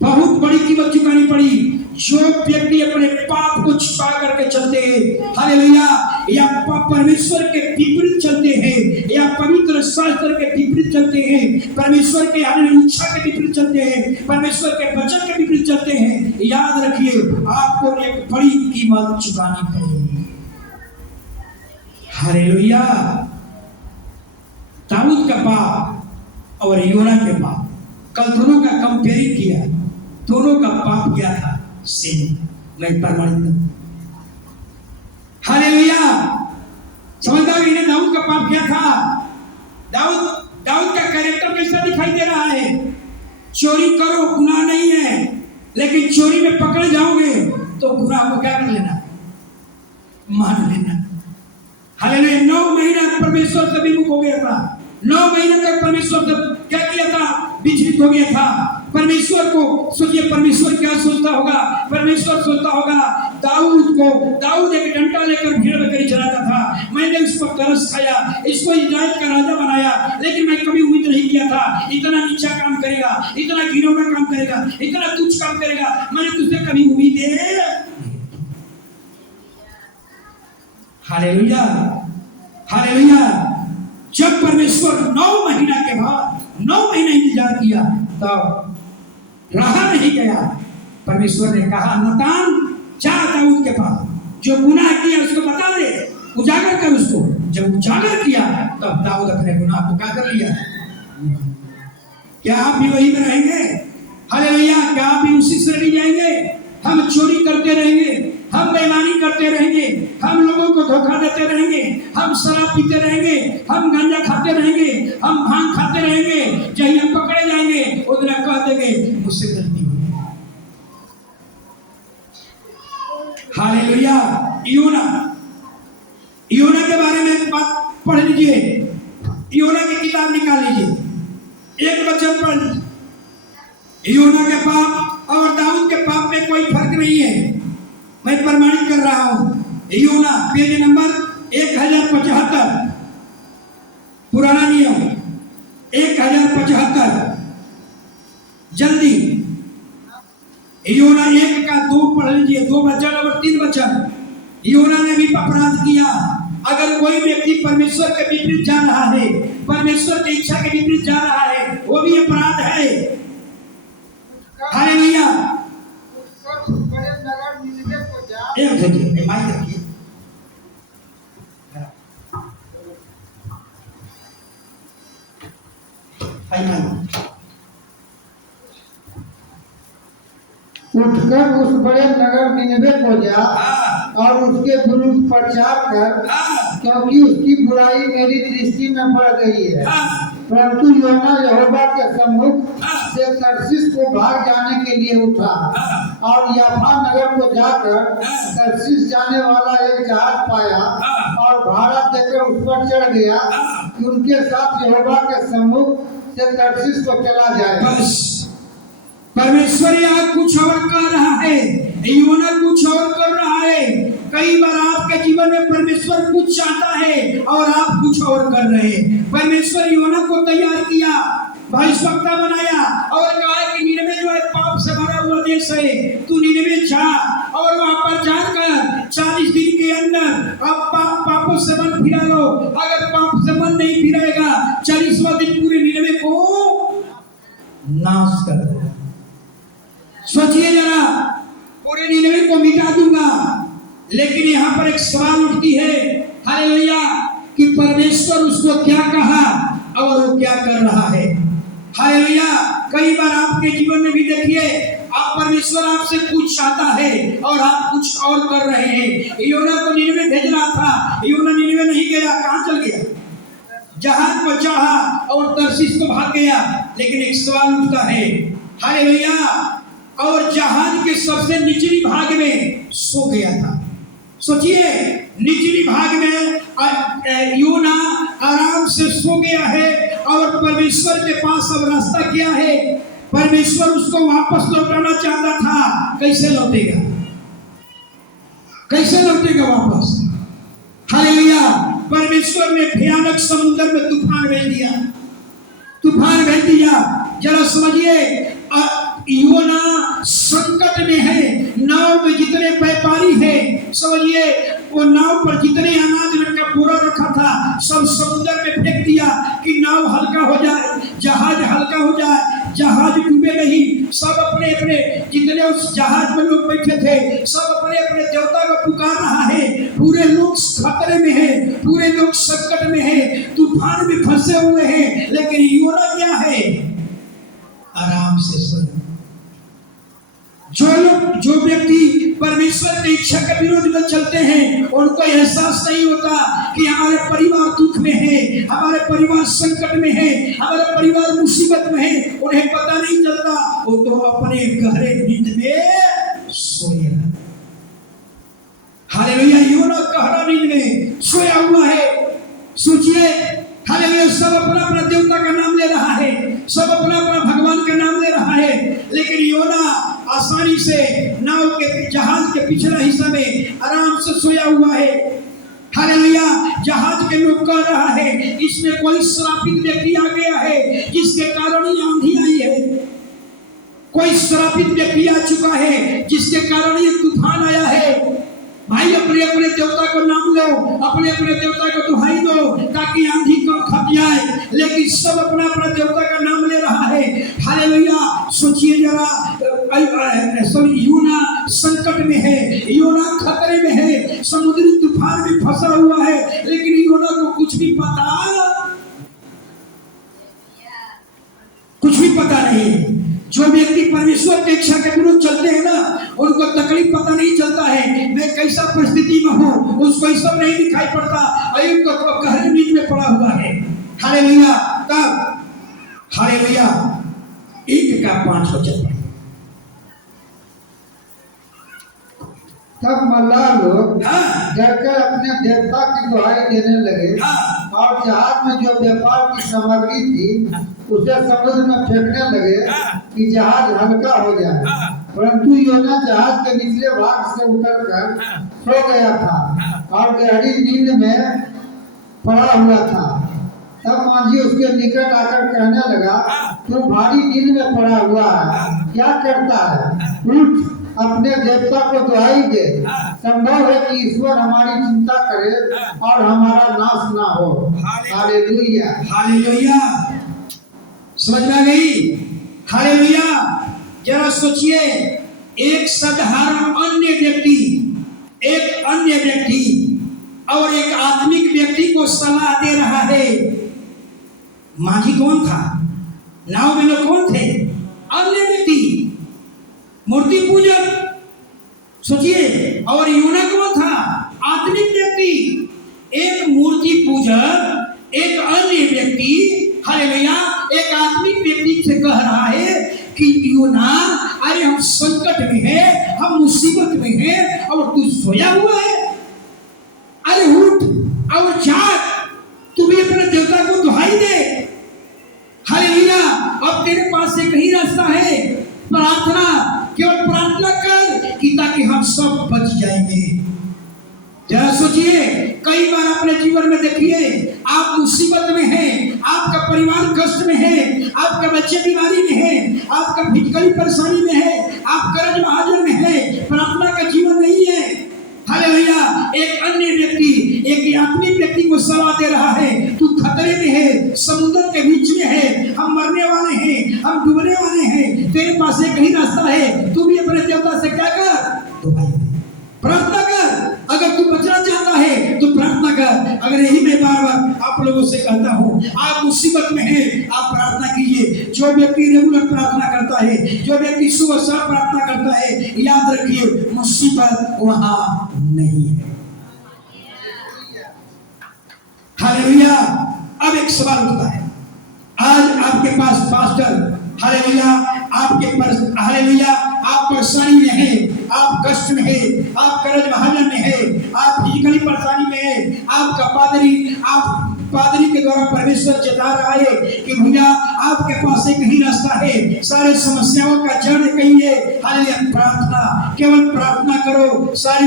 बहुत बड़ी कीमत चुकानी पड़ी। जो व्यक्ति अपने पाप को छिपा करके चलते हैं हालेलुया, या परमेश्वर के विपरीत चलते हैं, या पवित्र शास्त्र के विपरीत चलते हैं, परमेश्वर के इच्छा के विपरीत चलते हैं, परमेश्वर के वचन के विपरीत चलते हैं, याद रखिए आपको एक बड़ी कीमत चुकानी पड़ेगी। हालेलुया। दाऊद का पाप और योना के पाप, कल दोनों का कंपेयरिंग किया, दोनों का पाप क्या था, सेम, मैं प्रमाणित। हालेलुया। समझदार इन्हें दाऊद का पाप क्या था। दाऊद का कैरेक्टर कैसा दिखाई दे रहा है। चोरी करो गुनाह नहीं है, लेकिन चोरी में पकड़ जाओगे तो गुनाह को क्या कर लेना, मान लेना। हालेलुया। 9 महीना परमेश्वर से विमुख हो गया था, 9 महीने तक परमेश्वर से क्या किया था, विचलित हो गया था। परमेश्वर को सोचिए, परमेश्वर क्या सोचता होगा। परमेश्वर सोचता होगा दाऊद एक डंडा लेकर भेड़ बकरी चलाता था, मैंने उसको तरस खाया, इसको इजराइल का राजा बनाया, लेकिन मैं कभी उम्मीद नहीं किया था इतना नीचा काम करेगा, इतना घिनौना काम करेगा, इतना तुच्छ काम करेगा, मैंने तुझसे कभी उम्मीद हालेलुया, हालेलुया। जब परमेश्वर 9 महीना के बाद 9 महीने इंतजार किया, तो रहा नहीं गया। परमेश्वर ने कहा नतान जा दाऊद के पास, जो गुनाह किया उसको बता दे, उजागर कर उसको। जब उजागर किया तब दाऊद अपने गुनाह को क्या कर लिया। क्या आप भी वही में रहेंगे? हालेलुया। क्या आप भी उसी श्रेणी जाएंगे? हम चोरी करते रहेंगे, हम बेईमानी करते रहेंगे, हम लोगों को धोखा देते रहेंगे, हम शराब पीते रहेंगे, हम गांजा खाते रहेंगे, हम भांग खाते रहेंगे। जब हम पकड़े जाएंगे उस दिन कह देंगे मुझसे गलती हुई। हालेलुया। योना के बारे में एक बात पढ़ लीजिए। योना की किताब निकाल लीजिए, एक वचन पढ़ लीजिए। योना के पाप और दाऊद के पाप में कोई फर्क नहीं है, मैं प्रमाणित कर रहा हूं। योना पेज नंबर 1075, पुराना नियम 1075, जल्दी। योना 1 का 2 पढ़ लीजिए, 2 वचन और 3 वचन। योना ने भी अपराध किया। अगर कोई व्यक्ति परमेश्वर के विपरीत जा रहा है, परमेश्वर की इच्छा के विपरीत जा रहा है, वो भी अपराध है। हालेलुया। एक देखिए, माइक रखिए। उठकर उस बड़े नगर निनवे को जा और उसके विरुद्ध प्रचार कर, क्योंकि उसकी बुराई मेरी दृष्टि में बढ़ गई है। परंतु योना यहोवा के सम्मुख से तर्शीश को भाग जाने के लिए उठा और याफा नगर को जाकर तर्शीश जाने वाला एक जहाज पाया और भाड़ा देकर उस पर चढ़ गया कि उनके साथ यहोवा के सम्मुख से तर्शीश को चला जाए। परमेश्वर यहाँ कुछ और कर रहा है, योना कुछ और कर रहा है। कई बार आपके जीवन में परमेश्वर कुछ चाहता है और आप कुछ और कर रहे हैं। परमेश्वर योना को तैयार किया, भविष्यवक्ता बनाया और कहा कि निनवे जो है पाप से भरा हुआ देश है, तू निनवे जा और वहां पर जाकर 40 दिन के अंदर अब पापों से मन फिरा लो। अगर पाप से मन नहीं फिराएगा 40वां दिन पूरे निनवे को नाश कर देगा। सोचिए जरा, पूरे निनवे को मिटा दूंगा। लेकिन यहाँ पर एक सवाल उठती है, हालेलुया, कि परमेश्वर उसको क्या कहा और वो क्या कर रहा है। हालेलुया। कई बार आपके जीवन में भी देखिए, आप परमेश्वर आपसे कुछ चाहता है और आप कुछ और कर रहे हैं। योना को निनवे भेजना था, योना निनवे नहीं गया, कहाँ चल गया? जहाज पर चढ़ा और तर्शीश को भाग गया। लेकिन एक सवाल उठता है, हालेलुया, और जहाज के सबसे निचली भाग में सो गया था। सोचिए, निचली भाग में योना आराम से सो गया है और परमेश्वर के पास अब रास्ता क्या है? परमेश्वर उसको वापस लौटाना चाहता था। कैसे लौटेगा? कैसे लौटेगा वापस? हालेलुया। परमेश्वर ने भयानक समुद्र में तूफान भेज दिया, तूफान भेज दिया। जरा समझिए, योना संकट में है। नाव में जितने व्यापारी हैं, समझिए, वो नाव पर जितने अनाज का पूरा रखा था सब समुद्र में फेंक दिया कि नाव हल्का हो जाए, जहाज हल्का हो जाए, जहाज डूबे नहीं। सब अपने अपने जितने उस जहाज में लोग बैठे थे, सब अपने अपने देवता को पुकार रहा है। पूरे लोग खतरे में है, पूरे लोग संकट में है, तूफान में फंसे हुए हैं। लेकिन योना क्या है? आराम से सो। जो व्यक्ति परमेश्वर की इच्छा के विरोध में चलते हैं, उनको एहसास नहीं होता कि हमारे परिवार दुख में है, हमारे परिवार संकट में है, हमारे परिवार मुसीबत में है। उन्हें पता नहीं चलता, वो तो अपने गहरे नींद में सोए। हालेलुया। योना गहरा नींद में सोया हुआ है। सोचिए, हालेलुया, सब अपना अपना देवता का नाम ले रहा है, सब अपना अपना भगवान का नाम ले रहा है। लेकिन योना आसानी से नाव के जहाज के पिछला हिस्सा में आराम से सोया हुआ है। हालेलुया। जहाज के लोग कह रहा है इसमें कोई श्रापित व्यक्ति आ गया है जिसके कारण ये आंधी आई है। कोई श्रापित व्यक्ति आ चुका है जिसके कारण ये तूफान आया है। भाई, अपने अपने देवता को नाम लो, अपने अपने देवता को दुहाई दो ताकि आंधी को खप जाए। लेकिन सब अपना अपना देवता का नाम ले रहा है हालेलुया। सोचिए जरा, यूना संकट में है, यूना खतरे में है, समुद्री तूफान में फंसा हुआ है, लेकिन यूना को कुछ भी पता नहीं। जो व्यक्ति परमेश्वर की इच्छा के विरुद्ध चलते हैं ना, उनको तकलीफ पता नहीं चलता है, मैं कैसा परिस्थिति में हूँ, उसको ये सब नहीं दिखाई पड़ता। अयुब तो गहरी नींद में पड़ा हुआ है। हालेलुया। तब हालेलुया 1:5 वचन। तब मल्लाह लोग डरकर अपने देवता की दुहाई देने लगे और जहाज में जो व्यापार की सामग्री थी उसे समुद्र में फेंकने लगे कि जहाज हल्का हो जाए। परंतु योना जहाज के निचले भाग से उतरकर सो गया था और गहरी नींद में पड़ा हुआ था। तब मांझी उसके निकट आकर कहने लगा, तू भारी नींद में पड़ा हुआ है, क्या करता है? उठ, अपने देवता को दुहाई दे। संभव है कि ईश्वर हमारी चिंता करे और हमारा नाश ना हो। Hallelujah, hallelujah. समझ में आ गई? हालेलुया। जरा सोचिए, एक साधारण अन्य व्यक्ति और एक आत्मिक व्यक्ति को सलाह दे रहा है। मांझी कौन था? नाव में लोग कौन थे? अन्य व्यक्ति, मूर्ति पूजक। सोचिए, और यूना कौन था? आत्मिक व्यक्ति। एक मूर्ति पूजक, एक अन्य व्यक्ति, हालेलुया, एक आत्मिक व्यक्ति से कह रहा है कि यूना, अरे हम संकट में है, हम मुसीबत में है और तू सोया हुआ है। अरे उठ और जाग, तू भी अपने देवता को दुहाई दे। हालेलुया। अब तेरे पास एक ही रास्ता है, प्रार्थना। केवल प्रार्थना कर कि ताकि हम सब बच जाएंगे। जरा सोचिए, कई बार अपने जीवन में देखिए, आप मुसीबत में हैं, आपका परिवार कष्ट में है, आपका बच्चे बीमारी में है, आपका फिजिकली परेशानी में है, आप कर्ज महाजन में है, प्रार्थना का जीवन नहीं है। हालेलुया। एक अन्य व्यक्ति, एक आत्मिक व्यक्ति को सलाह दे रहा है, तू खतरे में है, समुद्र के बीच में है, हम मरने वाले हैं, हम डूबने वाले हैं, तेरे पास एक ही रास्ता है, तू भी अपने देवता से क्या कर? तो भाई प्रार्थना कर। अगर तू बचना चाहता है तो प्रार्थना कर। अगर यही मैं बार बार आप लोगों से कहता हूँ, आप मुसीबत में हैं, आप प्रार्थना कीजिए। जो व्यक्ति रेगुलर प्रार्थना करता है, जो व्यक्ति सुबह शाम प्रार्थना करता है, याद रखिए मुसीबत वहां नहीं है। हालेलुया। अब एक सवाल उठता है, आज आपके पास पास्टर, हालेलुया, हालेलुया, आप परेशानी में हैं, आप कष्ट में हैं, आप कर्ज महाजन में हैं, आप फिजिकली परेशानी में हैं, आपका पादरी के द्वारा परमेश्वर चेता रहा है कि भैया आपके पास एक ही रास्ता है, सारे समस्याओं का जड़ कहीं है। हालेलुया। प्रार्थना, केवल प्रार्थना करो। सारे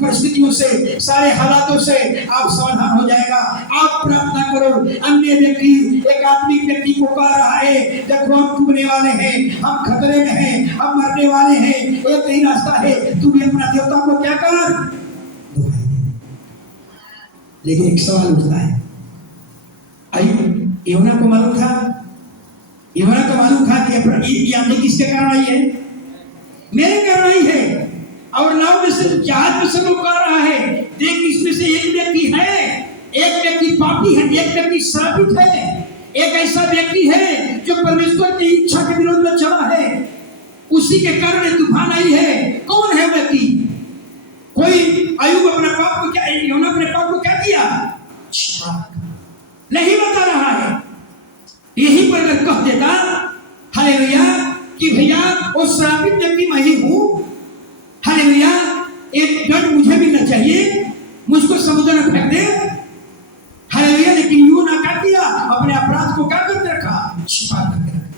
परिस्थितियों से, सारे हालातों से आप समाधान हो जाएगा। आप प्रार्थना करो। अन्य व्यक्ति, एक आत्मिक व्यक्ति को कह रहा है, देखो हम डूबने वाले हैं, हम खतरे में हैं, हम मरने वाले हैं, एक ही रास्ता है, तू भी अपना देवता को क्या कर? लेकिन एक सवाल उठता है, यूना को मालूम था कि ये आंधी किसके कारण आई है? मेरे कारण आई है। और नाव में से, जहाज में से लोग कह रहा है, देख इसमें से एक व्यक्ति है, एक व्यक्ति पापी है, एक व्यक्ति श्रापित है, एक ऐसा व्यक्ति है जो परमेश्वर की इच्छा के विरोध में चला है, उसी के कारण तूफान आई है। कौन है व्यक्ति? कोई अयुब अपने पाप को क्या, यूना अपने पाप को क्या किया? नहीं बता रहा है। यही पर अगर कह देता, हालेलुया, कि भैया वो श्रापित व्यक्ति मैं ही हूं, हालेलुया, एक दंड मुझे मिलना चाहिए, मुझको समुद्र में फेंक दे, हालेलुया। लेकिन यूना क्या किया? अपने अपराध को क्या करके रखा? छिपा करके रखा।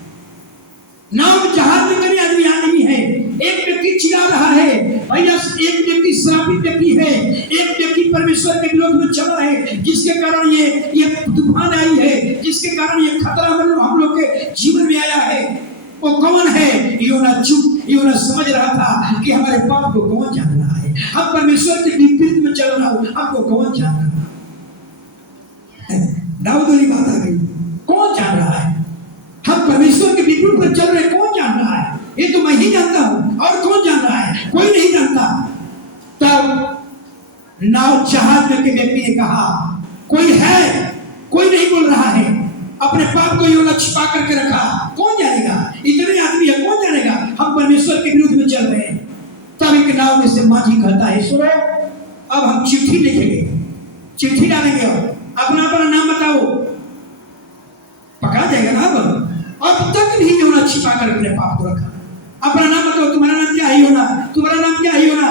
नाव जहाज में कई आदमी है, एक व्यक्ति चिल्ला रहा है, भैया एक व्यक्ति श्रापित व्यक्ति है, एक व्यक्ति परमेश्वर के विरोध में चला है, जिसके कारण ये तूफान आई है, जिसके कारण ये खतरा हम लोग के जीवन में आया है। वो कौन है? यूना समझ रहा था कि हमारे पाप को कौन जान रहा है, हम परमेश्वर के विपरीत में चल रहा हूं, हमको कौन जान रहा है? दाऊद वाली बात आ गई, कौन जान रहा है? परमेश्वर के विरुद्ध पर चल रहे, कौन जान रहा है? ये तो मैं ही जानता हूं, और कौन जान रहा है? कोई नहीं जानता। तब नाव जहाज में के व्यक्ति ने कहा, कोई है? कोई नहीं बोल रहा है। अपने पाप को योना छिपा करके रखा, कौन जानेगा? इतने आदमी है, कौन जानेगा? हम परमेश्वर के विरुद्ध में चल रहे हैं। तब एक नाव में से माझी कहता है, सुनो, अब हम चिट्ठी लिखेंगे, चिट्ठी डालेंगे, अपना अपना नाम बताओ, पकड़ा जाएगा ना। अब तक भी योना छिपा कर अपने पाप को रखा। अपना नाम बताओ, तुम्हारा नाम क्या है? योना। तुम्हारा नाम क्या है? योना।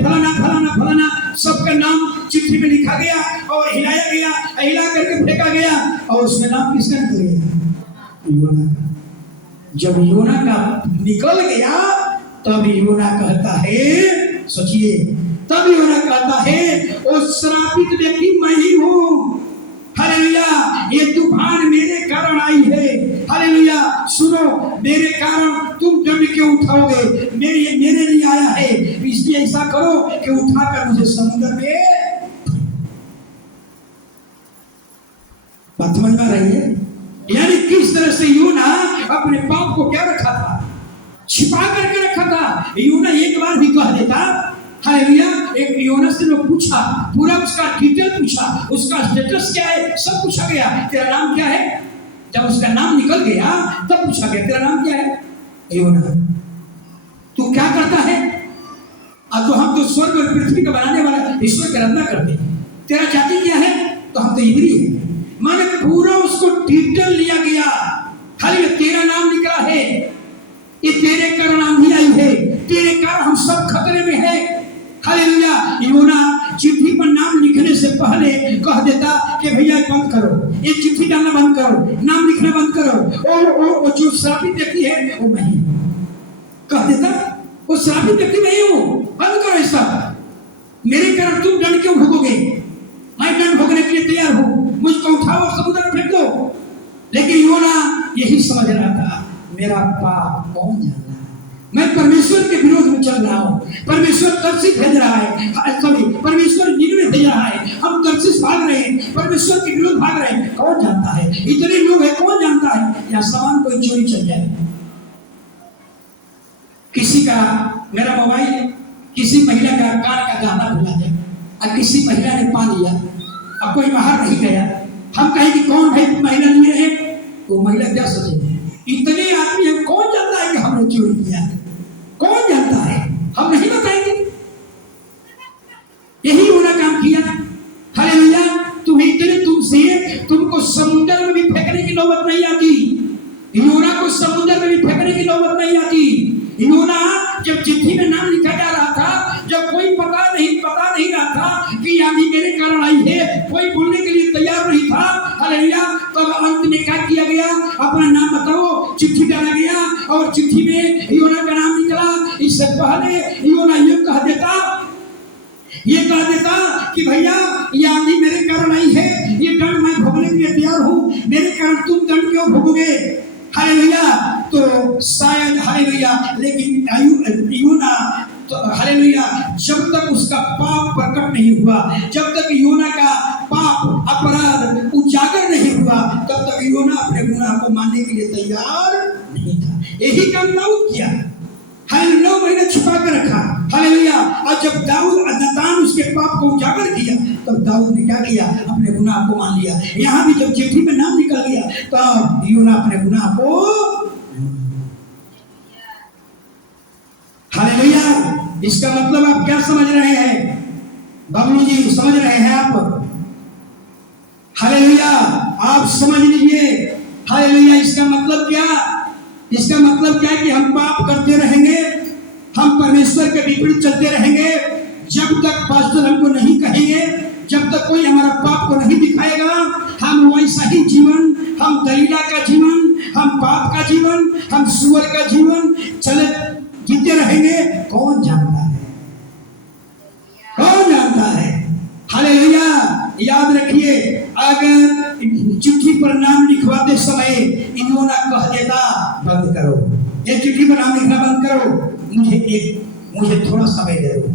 फलाना फलाना फलाना, सबका नाम चिट्ठी में लिखा गया और हिलाया गया, हिला करके फेंका गया, और उसमें नाम किसका निकल गया? योना का। जब योना का निकल गया, तब योना कहता है, सोचिए, तब योना कहता है, वो श्रापित व्यक्ति मैं ही हूं। हालेलुया, ये तूफान मेरे कारण आई है। हालेलुया, सुनो, मेरे कारण तुम दंड क्यों उठाओगे? मेरे लिए आया है, इसलिए ऐसा करो कि उठाकर मुझे समुद्र में। बात समझ में रही है? यानी किस तरह से योना अपने पाप को क्या रखा था? छिपा करके रखा था। योना एक बार भी कह देता, हालेलुया, एक योना से लोग पूछा, पूरा उसका डिटेल पूछा, उसका स्टेटस क्या है, सब पूछा गया। तेरा नाम क्या है? जब उसका नाम निकल गया, तब पूछा गया, तेरा नाम क्या है? योना। तू क्या करता है? तो हम तो स्वर्ग और पृथ्वी का बनाने वाला ईश्वर की आराधना करते हैं। तेरा जाति क्या है? तो हम तो इब्री है। माने पूरा उसको डिटेल लिया गया। खाली तेरा नाम निकला है, ये तेरे कारण आंधी आई है, तेरे कारण हम सब खतरे में है। हालेलुया, योना चिट्ठी पर नाम लिखने से पहले कह देता कि भैया बंद करो, ये चिट्ठी डालना बंद करो, नाम लिखना बंद करो। और जो श्रापित व्यक्ति है वो मैं ही कह देता, वो श्रापित व्यक्ति मैं ही हूं, बंद करो ऐसा। मेरे कारण तुम दंड क्यों भोगोगे? मैं दंड भोगने के लिए तैयार हूं, मुझको उठाओ और समुद्र में फेंक दो। लेकिन योना यही समझ रहा था, मेरा पाप कौन जान रहा है? मैं परमेश्वर के विरोध में चल रहा हूँ। परमेश्वर तरसीस भेज रहा है, सॉरी, परमेश्वर निनवे भेज रहा है, हम तरसीस भाग रहे हैं, परमेश्वर के विरोध भाग रहे हैं। कौन जानता है? इतने लोग हैं, कौन जानता है? या सामान कोई चोरी चल जाए, किसी का, मेरा मोबाइल किसी महिला का कान का गहना भुला जाए, और किसी महिला ने पा लिया, अब कोई बाहर नहीं गया, हम कहें कि कौन भाई महिला लिए है? वो महिला क्या सोचेगी? इतने आदमी है, कौन जानता है कि हमने चोरी किया है? कौन जानता है? हम नहीं बताएंगे। यही होना काम किया। हालेलुया, तुम्हें इतने तुमको समुद्र में भी फेंकने की नौबत नहीं आती। योना को समुद्र में भी फेंकने की नौबत नहीं आती। योना जब चिट्ठी में नाम लिखा जा रहा था, जब कोई पता नहीं रहा था कि आंधी मेरे कारण आई है, कोई बोलने के लिए तैयार नहीं था। हालेलुया, तब अंत में क्या किया गया? अपना नाम बताओ, चिट्ठी डाला गया, और चिट्ठी में योना का नाम निकला। इससे पहले योना ये कह देता कि भैया ये आंधी मेरे कारण आई है, ये दंड मैं भोगने के लिए तैयार हूँ, मेरे कारण तुम दंड क्यों भोगोगे? हालेलुया, तो शायद, हालेलुया, लेकिन योना तो, हालेलुया, जब तक उसका पाप प्रकट नहीं हुआ, जब तक योना का पाप अपराध उजागर नहीं हुआ, तब तक योना अपने गुनाह को मानने के लिए तैयार नहीं था। यही काम दाऊद किया, 9 महीने छुपा कर रखा। हालेलुया, और जब दाऊद नतान उसके पाप को उजागर किया, तब दाऊद ने क्या किया? अपने गुनाह को मान लिया। यहाँ भी जब चिट्ठी में नाम निकल गया, तब योना अपने गुनाह को, हालेलुया, इसका मतलब आप क्या समझ रहे हैं? बबलू जी समझ रहे हैं आप? हालेलुया, आप समझ लीजिए। हालेलुया, इसका मतलब क्या? इसका मतलब क्या है कि हम पाप करते रहेंगे, हम परमेश्वर के विपरीत चलते रहेंगे, जब तक पास्टर हमको नहीं कहेंगे, जब तक कोई हमारा पाप को नहीं दिखाएगा, हम वैसा ही जीवन, हम दलीला का जीवन, हम पाप का जीवन, हम सुअर का जीवन चले जीते रहेंगे। कौन जानता है? कौन जानता है? हालेलुया, याद रखिए, अगर चिट्ठी पर नाम लिखवाते समय योना कह देता, बंद करो, ये चिट्ठी पर नाम लिखना बंद करो, मुझे थोड़ा समय दे दो,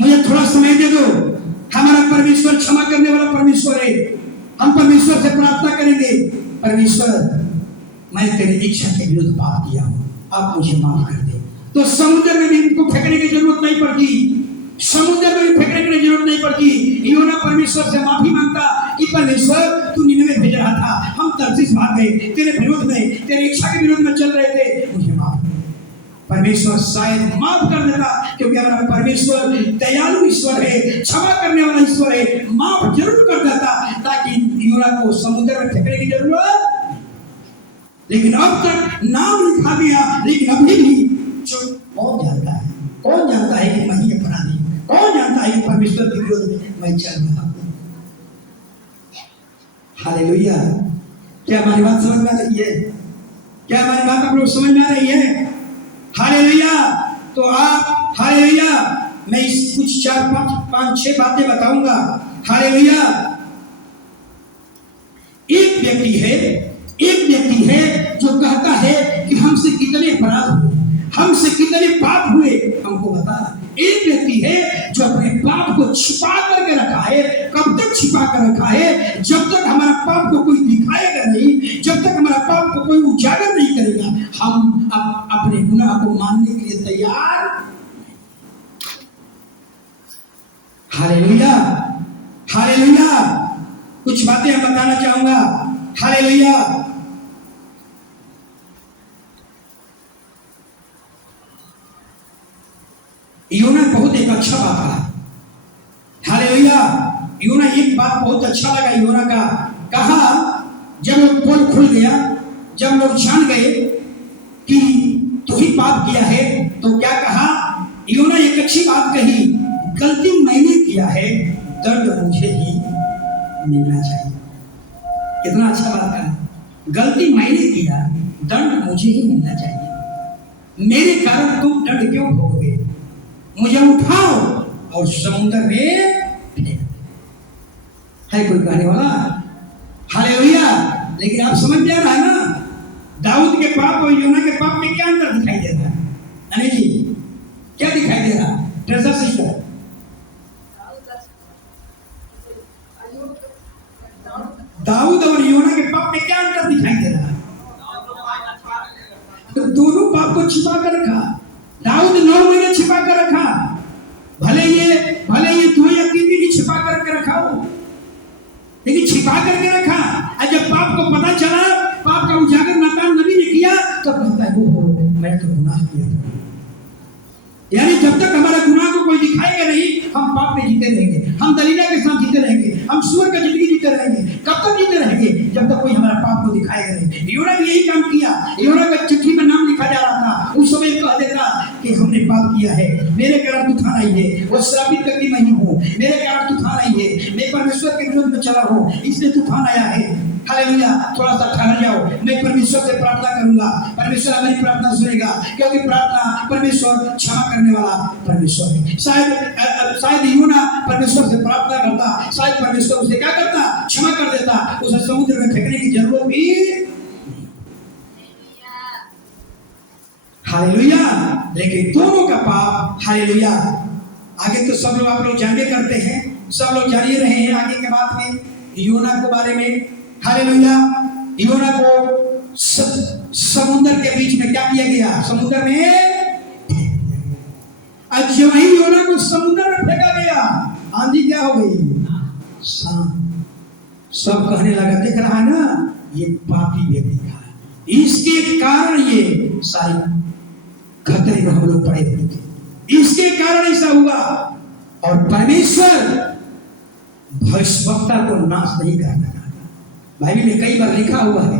मुझे थोड़ा समय दे दो। हमारा परमेश्वर क्षमा करने वाला परमेश्वर है, हम परमेश्वर से प्रार्थना करेंगे, परमेश्वर मैं तेरी इच्छा के विरुद्ध पाप किया हूँ, आप मुझे माफ कर दे। तो समुद्र में भी इनको फेंकने की जरूरत नहीं पड़ती, समुद्र में भी फेंकने की जरूरत नहीं पड़ती। योना परमेश्वर से माफी मांगता कि परमेश्वर तू निनवे भेज रहा था, हम तर्शीश भाग गए, तेरे विरोध में, तेरी इच्छा के विरोध में चल रहे थे, मुझे माफ कर। परमेश्वर शायद माफ कर देता, क्योंकि हमारा परमेश्वर दयालु ईश्वर है, क्षमा करने वाला ईश्वर है, माफ जरूर कर देता ताकि योना को समुद्र में फेंकने की जरूरत। लेकिन अब तक नाम लिखा गया, लेकिन अभी भी चुप। कौन जानता है, कौन जानता है कि मैं ही अपराधी, कौन जानता है कि परमेश्वर के विरोध में मैं चल रहा हूं। हालेलुया। क्या हमारी बात समझ में आ रही है? क्या हमारी बात आप लोग समझ में आ रही है? हालेलुया। तो आप हालेलुया, मैं इस कुछ 4 5 6 बातें बताऊंगा। हालेलुया। एक व्यक्ति है जो कहता है कि हमसे कितने अपराध हुए, हमसे कितने पाप हुए, हमको बता। एक व्यक्ति है जो अपने पाप को छिपा करके रखा है। कब तक छिपा कर रखा है? जब तक हमारा पाप को कोई दिखाएगा नहीं, जब तक हमारा पाप को कोई उजागर नहीं करेगा, हम अपने गुनाह को मानने के लिए तैयार। Hallelujah, hallelujah. कुछ बातें हम बताना चाहूंगा। हालेलुया। योना बहुत एक अच्छा बात है। हालेलुया। योना एक बात बहुत अच्छा लगा योना का। कहा जब पोल खुल गया, जब लोग जान गए कि तू ही पाप किया है, तो क्या कहा योना? एक अच्छी बात कही, गलती मैंने किया है, दंड मुझे ही मिलना चाहिए। कितना अच्छा बात कहा, गलती मैंने किया, दंड मुझे ही मिलना चाहिए। मेरे कारण तुम दंड क्यों भोगोगे? मुझे उठाओ और समुद्र में फेंक। है कोई कहने वाला? हालेलुया। लेकिन आप समझ में आ रहा है ना, दाऊद के पाप और योना के पाप में क्या अंतर दिखाई दे रहा है? अनिल जी, क्या दिखाई दे रहा? ट्रेजर सिस्टर, दाऊद और योना के पाप में क्या अंतर दिखाई दे रहा है? तो दोनों पाप को छिपा कर रखा। दाऊद 9 महीने छिपा कर रखा, भले ये 2 या 3 दिन छिपा करके रखा हो, लेकिन छिपा करके रखा। और जब पाप को पता चला, पाप का उजागर नातान नबी ने किया, तो कहता है वो मैं तो गुनाह किया। यानी जब तक हमारा गुनाह को कोई दिखाएगा नहीं, हम पाप में जीते रहेंगे, हम दलीला के साथ जीते रहेंगे, हम सुअर का जिंदगी जीते रहेंगे। कब तक जीते रहेंगे? जब तक कोई हमारा पाप को दिखाएगा नहीं। योना भी यही काम किया। योना का चिट्ठी में नाम लिखा जा रहा था, उस समय कह देता कि हमने पाप किया है, मेरे कारण तूफान आई है, वो श्रापित व्यक्ति मैं ही हूँ, मेरे कारण तूफान आई है, मैं परमेश्वर के विरोध में चला हूँ, इसलिए तूफान आया है। हालेलुया। थोड़ा सा ठहर जाओ, मैं परमेश्वर से प्रार्थना करूंगा, परमेश्वर हमारी प्रार्थना सुनेगा, क्योंकि प्रार्थना परमेश्वर क्षमा करने वाला परमेश्वर है। शायद योना परमेश्वर से प्रार्थना करता, शायद परमेश्वर उसे क्या करता? क्षमा कर देता, उसे समुद्र में फेंकने की जरूरत भी। हालेलुया। लेकिन दोनों का पाप, हालेलुया। आगे तो सब लोग, आप लोग जानते करते हैं, सब लोग जान ही रहे हैं आगे के बात में योना के बारे में। हालेलुया। योना को समुद्र के बीच में क्या किया गया? समुद्र में। आज जब ही योना को समुद्र में फेंका गया, आंधी क्या हो गई? सब कहने लगा, देख रहा है ना, ये पापी व्यक्ति था, इसके कारण ये सारी खतरे में हम लोग पड़े हुए थे, इसके कारण ऐसा हुआ। और परमेश्वर भविष्यवक्ता को नाश नहीं करना चाहता। बाइबल में कई बार लिखा हुआ है,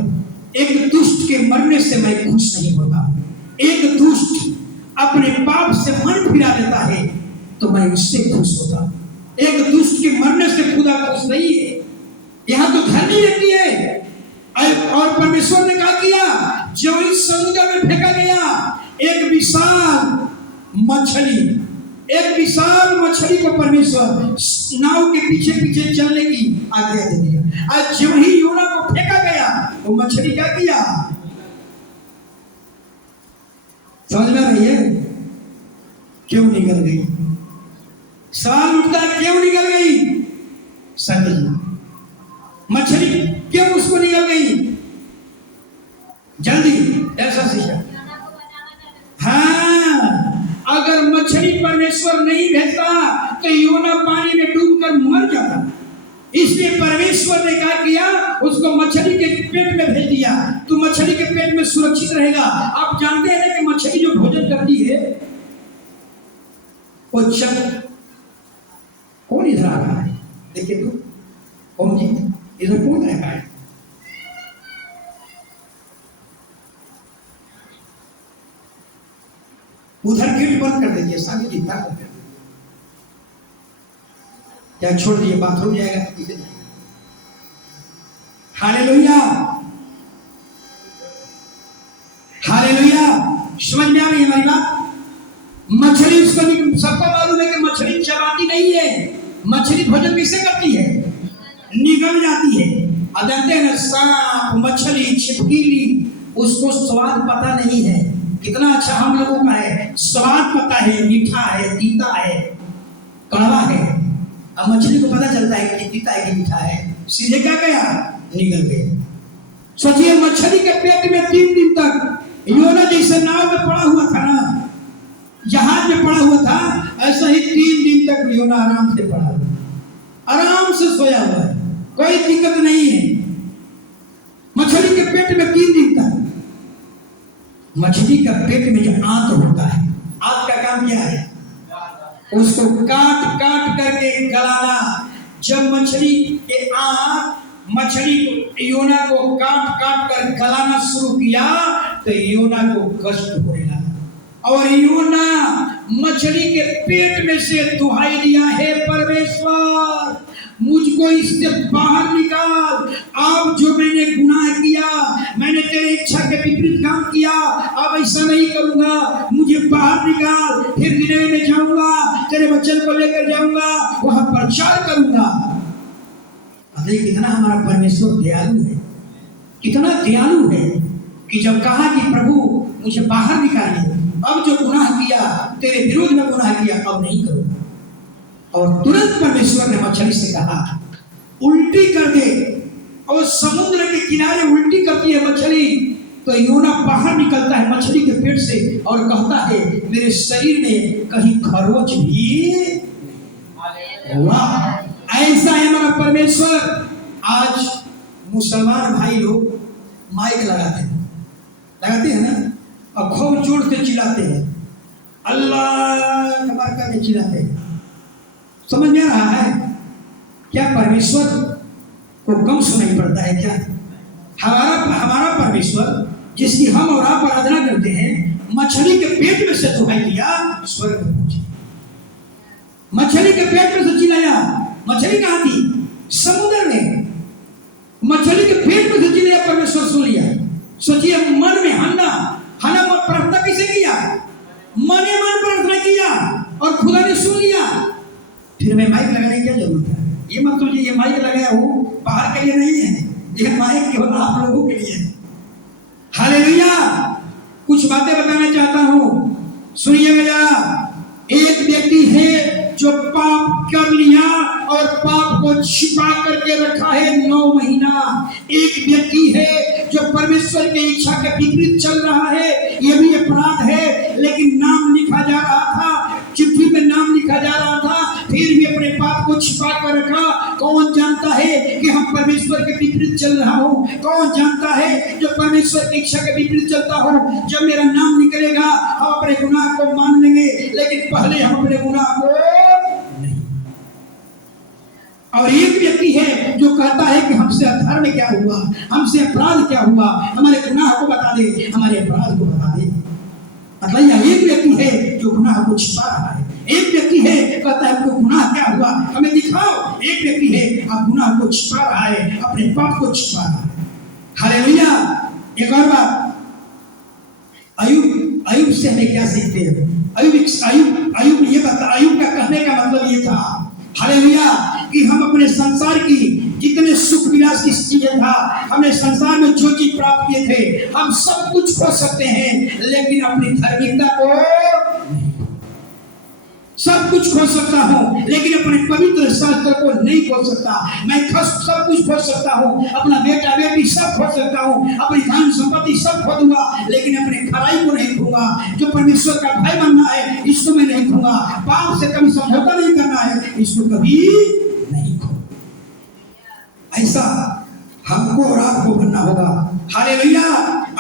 एक दुष्ट के मरने से मैं खुश नहीं होता। एक दुष्ट अपने पाप से मन फिरा देता है तो मैं उससे खुश होता। एक दुष्ट के मरने से खुदा खुश नहीं है। यहाँ तो धर्मी व्यक्ति है, और परमेश्वर ने क्या किया? जो इस समुद्र में फेंका गया, एक विशाल मछली को परमेश्वर नाव के पीछे पीछे चलने की आज्ञा दे दिया। आज जब ही योना को फेंका गया, वो मछली क्या किया? समझ में रही है? क्यों निकल गई? सवाल उठता है, क्यों निकल गई? सही, मछली क्यों उसको निकल गई? जल्दी ऐसा सिस्टम। हाँ, अगर मछली परमेश्वर नहीं भेजता तो योना पानी में डूबकर मर जाता। इसलिए परमेश्वर ने क्या किया, उसको मछली के पेट में भेज दिया। तो मछली के पेट में सुरक्षित रहेगा। आप जानते हैं कि मछली जो भोजन करती है वो कौन इधर आ रहा है? देखिए तो ओम जी, इधर कौन रह रहा है? उधर गेट बंद कर दीजिए, सामने जितना कर दीजिए, या छोड़ दिए, बाथरूम जाएगा तो पीछे जाएगा। Hallelujah, hallelujah. समझ में आ रही है हमारी बात? मछली, उसको सबको मालूम है कि मछली चबाती नहीं है। मछली भोजन किससे करती है? निगल जाती है। जानते हैं ना, सांप, मछली, छिपकली, उसको स्वाद पता नहीं है। कितना अच्छा हम लोगों का है, स्वाद पता है, मीठा है, तीता है, कड़वा है। अब मछली को पता चलता है कि तीता है कि मीठा है, सीधे क्या गया, निगल गए। सोचिए, मछली के पेट में 3 दिन तक योना जैसे नाव में पड़ा हुआ था ना, जहाज में पड़ा हुआ था, ऐसा ही 3 दिन तक योना आराम से पड़ा हुआ, आराम से सोया हुआ है, कोई दिक्कत नहीं है। मछली के पेट में 3 दिन तक। मछली का पेट में जो आंत होता है, आंत का काम क्या है? उसको काट काट करके गलाना। जब मछली के आंत, मछली योना को काट काट कर गलाना शुरू किया तो योना को कष्ट होने लगा। और योना मछली के पेट में से दुहाई दिया, हे परमेश्वर, मुझको इससे बाहर निकाल। अब जो मैंने गुनाह किया, मैंने तेरी इच्छा के विपरीत काम किया, अब ऐसा नहीं करूंगा, मुझे बाहर निकाल। फिर निनवे में जाऊंगा, तेरे वचन को लेकर जाऊंगा, वहां प्रचार करूंगा। अरे कितना हमारा परमेश्वर दयालु है, कितना दयालु है कि जब कहा कि प्रभु मुझे बाहर निकालिए, अब जो गुनाह किया, तेरे विरोध में गुनाह किया, अब नहीं करूंगा। और तुरंत परमेश्वर ने मछली से कहा, उल्टी कर दे। और समुद्र के किनारे उल्टी करती है मछली, तो योना बाहर निकलता है मछली के पेट से और कहता है, मेरे शरीर में कहीं खरोच भी। वाह, ऐसा है हमारा परमेश्वर। आज मुसलमान भाई लोग माइक लगाते हैं ना, और खूब जोर से चिल्लाते हैं, अल्लाह अकबर करके चिल्लाते हैं। समझ में आ रहा है? क्या परमेश्वर को कम सुनाई पड़ता है क्या? हमारा परमेश्वर जिसकी हम और आप आराधना करते हैं, मछली के पेट में से दुहाई दिया, स्वर्ग में पहुंचे। मछली के पेट में से चिल्लाया। मछली कहाँ थी? समुद्र में। मछली के पेट में से चिल्लाया, परमेश्वर सुन लिया। सोचिए, मन में हन्ना प्रार्थना कैसे किया? मने मन प्रार्थना किया और खुदा ने सुन लिया। फिर मैं माइक लगाने की क्या जरूरत है? ये मत सोचिए ये माइक लगाया हूं बाहर के लिए नहीं है, ये माइक केवल आप लोगों के लिए है। हालेलुया। कुछ बातें बताना चाहता हूं, सुनिएगा जरा। एक व्यक्ति है जो पाप कर लिया और पाप को छिपा करके रखा है 9 महीना। एक व्यक्ति है जो परमेश्वर की इच्छा के विपरीत चल रहा है, यह भी अपराध है, लेकिन नाम लिखा जा रहा था, चिट्ठी में नाम लिखा जा रहा था, फिर भी अपने पाप को छिपा कर रखा। कौन जानता है कि हम परमेश्वर के विपरीत चल रहा हूँ? कौन जानता है जो परमेश्वर की इच्छा के विपरीत चलता हूँ? जब मेरा नाम निकलेगा हम अपने गुनाह को मान लेंगे, लेकिन पहले हम अपने गुनाह को नहीं। और एक व्यक्ति है जो कहता है कि हमसे अधर्म क्या हुआ, हमसे अपराध क्या हुआ, हमारे गुनाह को बता दे, हमारे अपराध को बता दे। मतलब यह एक व्यक्ति है जो गुनाह को छिपा रहा है। एक व्यक्ति है कहता है आपको गुनाह क्या हुआ, हमें दिखाओ। एक व्यक्ति है आप गुनाह को छिपा रहा है, अपने पाप को छिपा रहा है। हालेलुया। एक और बात, अय्यूब से हमें क्या सीखते हैं? अय्यूब ये बता, अय्यूब का कहने का मतलब ये था, हालेलुया, कि हम अपने संसार की जितने सुख विलास की चीजें था, हमने संसार में जो चीज प्राप्त किए थे, हम सब कुछ खो सकते हैं, लेकिन अपनी धार्मिकता को नहीं। सब कुछ खो सकता हूँ लेकिन अपने पवित्र शास्त्र को नहीं खो सकता। मैं सब कुछ खो सकता हूँ, अपना बेटा बेटी भी सब खो सकता हूँ, अपनी धन संपत्ति सब खो दूंगा, लेकिन अपने खराई को नहीं खूंगा। जो परमेश्वर का भय बनना है, इसको मैं नहीं खूंगा। पाप से कभी समझौता नहीं करना है, इसको कभी नहीं खो। ऐसा हमको और आपको बनना होगा। हालेलुया।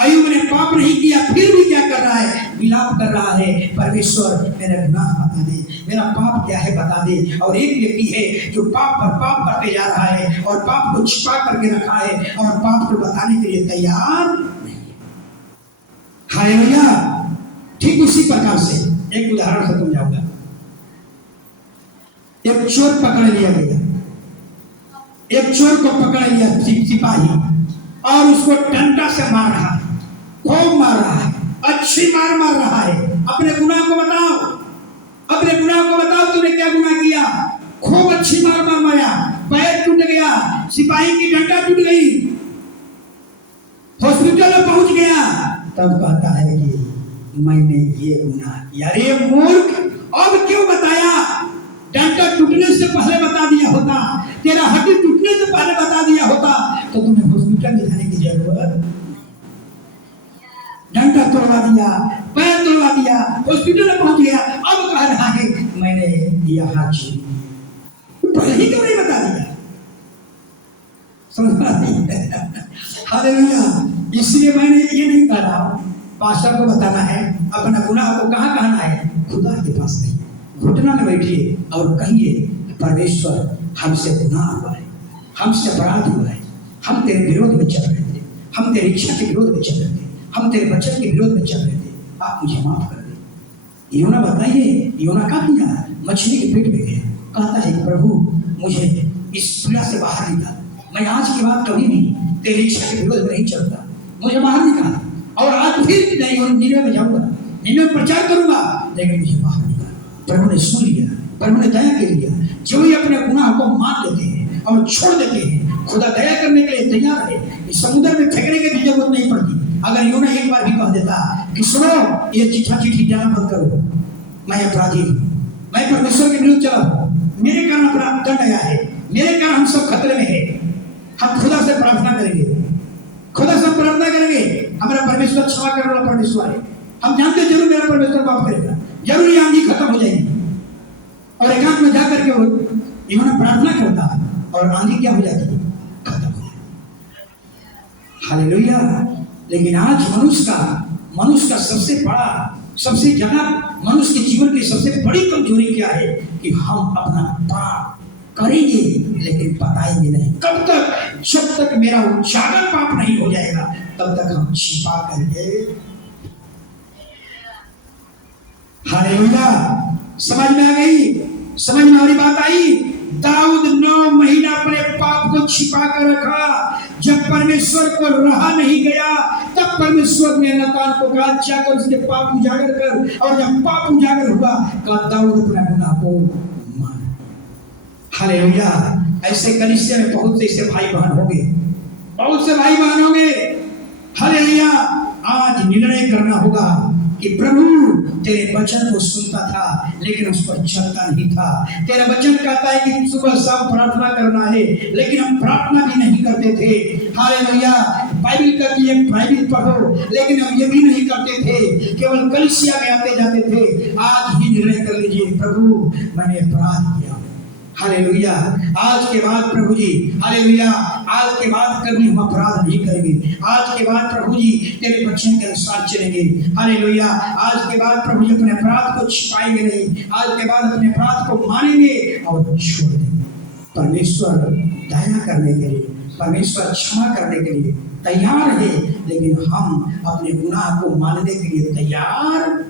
अय्यूब ने पाप नहीं किया, फिर भी क्या कर रहा है? विलाप कर रहा है, परमेश्वर मेरा गुनाह बता दे, मेरा पाप क्या है बता दे। और एक व्यक्ति है जो पाप पर पाप करते जा रहा है और पाप को छिपा करके रखा है और पाप को बताने के लिए तैयार नहीं है। हालेलुया। ठीक उसी प्रकार से एक उदाहरण से समझाऊंगा। एक चोर पकड़ लिया गया, एक चोर को पकड़ लिया सिपाही और उसको डंडा से मार रहा है, खूब मार रहा है, अच्छी मार रहा है। अपने गुनाह को बताओ, अपने गुनाह को बताओ, तूने क्या गुनाह किया? खूब अच्छी मार मारा, पैर टूट गया, सिपाही की डंडा टूट गई, हॉस्पिटल में पहुंच गया। तब कहता है कि मैंने ये गुनाह किया। अरे मूर्ख, अब क्यों बताया? डंडा टूटने से पहले बता दिया होता, तेरा हड्डी टूटने से पहले बता दिया होता तो तुम्हें हॉस्पिटल में जाने की जरूरत। डंडा तोड़वा दिया, पैर तोड़वा दिया, हॉस्पिटल में पहुंच गया, अब कह रहा है मैंने यहाँ चोरी, पहले ही क्यों नहीं बता दिया? समझ नहीं। हालेलुया। इसलिए मैंने ये नहीं कहा पास्टर को बताना है, अपना गुनाह को कहाँ कहना है? खुदा के पास नहीं, घुटना में बैठिए और कहिए परमेश्वर हमसे गुनाह हुआ है, हमसे अपराध हुआ है, हम तेरे विरोध में चल रहे थे, हम तेरी इच्छा के विरोध में चल रहे थे, हम तेरे वचन के विरोध में चल रहे थे, आप मुझे माफ कर दे। योना बताइए, योना क्या किया? मछली के पेट में गया, कहता है प्रभु मुझे इस पीड़ा से बाहर निकाल, मैं आज के बाद कभी भी तेरी इच्छा के विरोध में नहीं चलता, मुझे बाहर निकाल। और आज फिर निन्वे में जाऊंगा, निन्वे में प्रचार करूंगा, लेकिन मुझे बाहर निकाल। प्रभु ने सुन लिया, प्रभु ने दया कर लिया। जो ही अपने गुनाह को मान लेते हैं और छोड़ देते हैं, खुदा दया करने के लिए तैयार है। इस समुद्र में फेंकने की भी जरूरत नहीं पड़ती। अगर योना एक बार भी कह देता कि सुनो ये चिट्ठी जाना बंद करो, मैं अपराधी हूँ, मैं परमेश्वर के विरुद्ध चला हूँ, मेरे कारण अपराध दंड आया है, मेरे कारण हम सब खतरे में है, हम खुदा से प्रार्थना करेंगे, खुदा से प्रार्थना करेंगे, हमारा परमेश्वर क्षमा करने वाला परमेश्वर है। हम जानते जरूर मेरा परमेश्वर माफ करेगा, जरूर ये आंधी खत्म हो जाएगी। और एकांत में जाकर के वो इन्होंने प्रार्थना करता और आंधी क्या हो जाती है? खत्म हो जाती। हालेलुया। लेकिन आज मनुष्य का सबसे बड़ा, सबसे ज्यादा मनुष्य के जीवन की सबसे बड़ी कमजोरी क्या है? कि हम अपना पाप करेंगे लेकिन बताएंगे नहीं। कब तक? जब तक मेरा उजागर पाप नहीं हो जाएगा तब तक हम छिपा करके। हालेलुया। समझ में आ गई? समझ में हमारी बात आई? दाऊद 9 महीना अपने पाप को छिपा कर रखा। जब परमेश्वर को रहा नहीं गया तब परमेश्वर ने नातान को कहा जाकर उसके पाप उजागर कर। और जब पाप उजागर हुआ कहा दाऊद अपना गुनाह को मान। हालेलुया। ऐसे कलीसिया में बहुत से ऐसे भाई बहन होंगे, बहुत से भाई बहन होंगे। हालेलुया। आज निर्णय करना होगा कि प्रभु तेरे वचन को सुनता था लेकिन उस पर चलता नहीं था। तेरा वचन कहता है कि सुबह शाम प्रार्थना करना है, लेकिन हम प्रार्थना भी नहीं करते थे। हालेलुया। बाइबल कहती है प्राइवेट पढ़ो, लेकिन हम ये भी नहीं करते थे, केवल कलीसिया में आते जाते थे। आज ही निर्णय कर लीजिए प्रभु मैंने अपराध किया। हालेलुया। आज के बाद प्रभु जी, हालेलुया, आज के बाद कभी हम अपराध नहीं करेंगे। आज के बाद प्रभु जी तेरे वचन के अनुसार चलेंगे। हालेलुया। आज के बाद प्रभु जी अपने अपराध को छिपाएंगे नहीं। आज के बाद अपने अपराध को मानेंगे और छोड़ देंगे। परमेश्वर दया करने के लिए, परमेश्वर क्षमा करने के लिए तैयार है, लेकिन हम अपने गुनाह को मानने के लिए तैयार।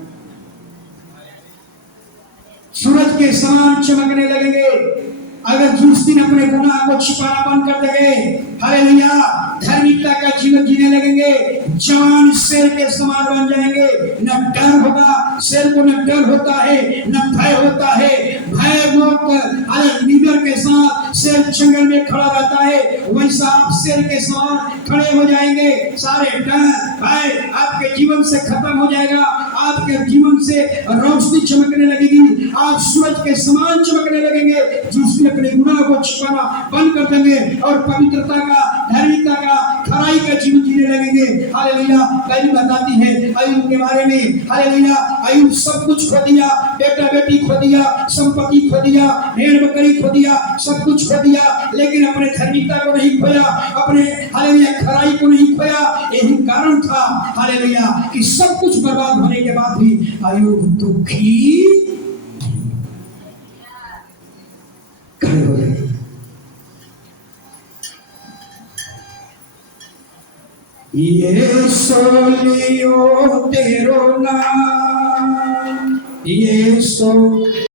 सूरज के समान चमकने लगेंगे अगर जिस दिन अपने गुनाह को छिपाना बंद कर देंगे। हालेलुया। धार्मिकता का जीवन जीने लगेंगे, जवान शेर के समान बन जाएंगे। न डर होगा, शेर को न डर होता है न भय होता है। भय मुक्त लीडर के साथ शेर जंगल में खड़ा रहता है, वैसा आप शेर के समान खड़े हो जाएंगे। सारे डर भय आपके जीवन से खत्म हो जाएगा। आपके जीवन से रोशनी चमकने लगेगी, आप सूरज के समान चमकने लगेंगे। जिसने अपने गुनाह को छिपाना बंद कर देंगे और पवित्रता का, धार्मिकता का, खरा सुनिए हालेलुया। बाइबल बताती है अय्यूब के बारे में हालेलुया। अय्यूब सब कुछ खो दिया, बेटा बेटी खो दिया, संपत्ति खो दिया, भेड़ बकरी खो दिया, सब कुछ खो दिया, लेकिन अपने धार्मिकता को नहीं खोया, अपने हालेलुया खराई को नहीं खोया। यही कारण था हालेलुया कि सब कुछ बर्बाद होने के बाद भी अय्यूब दुखी खड़े हो गए। ये सोलियो तेरो नाम, ये सो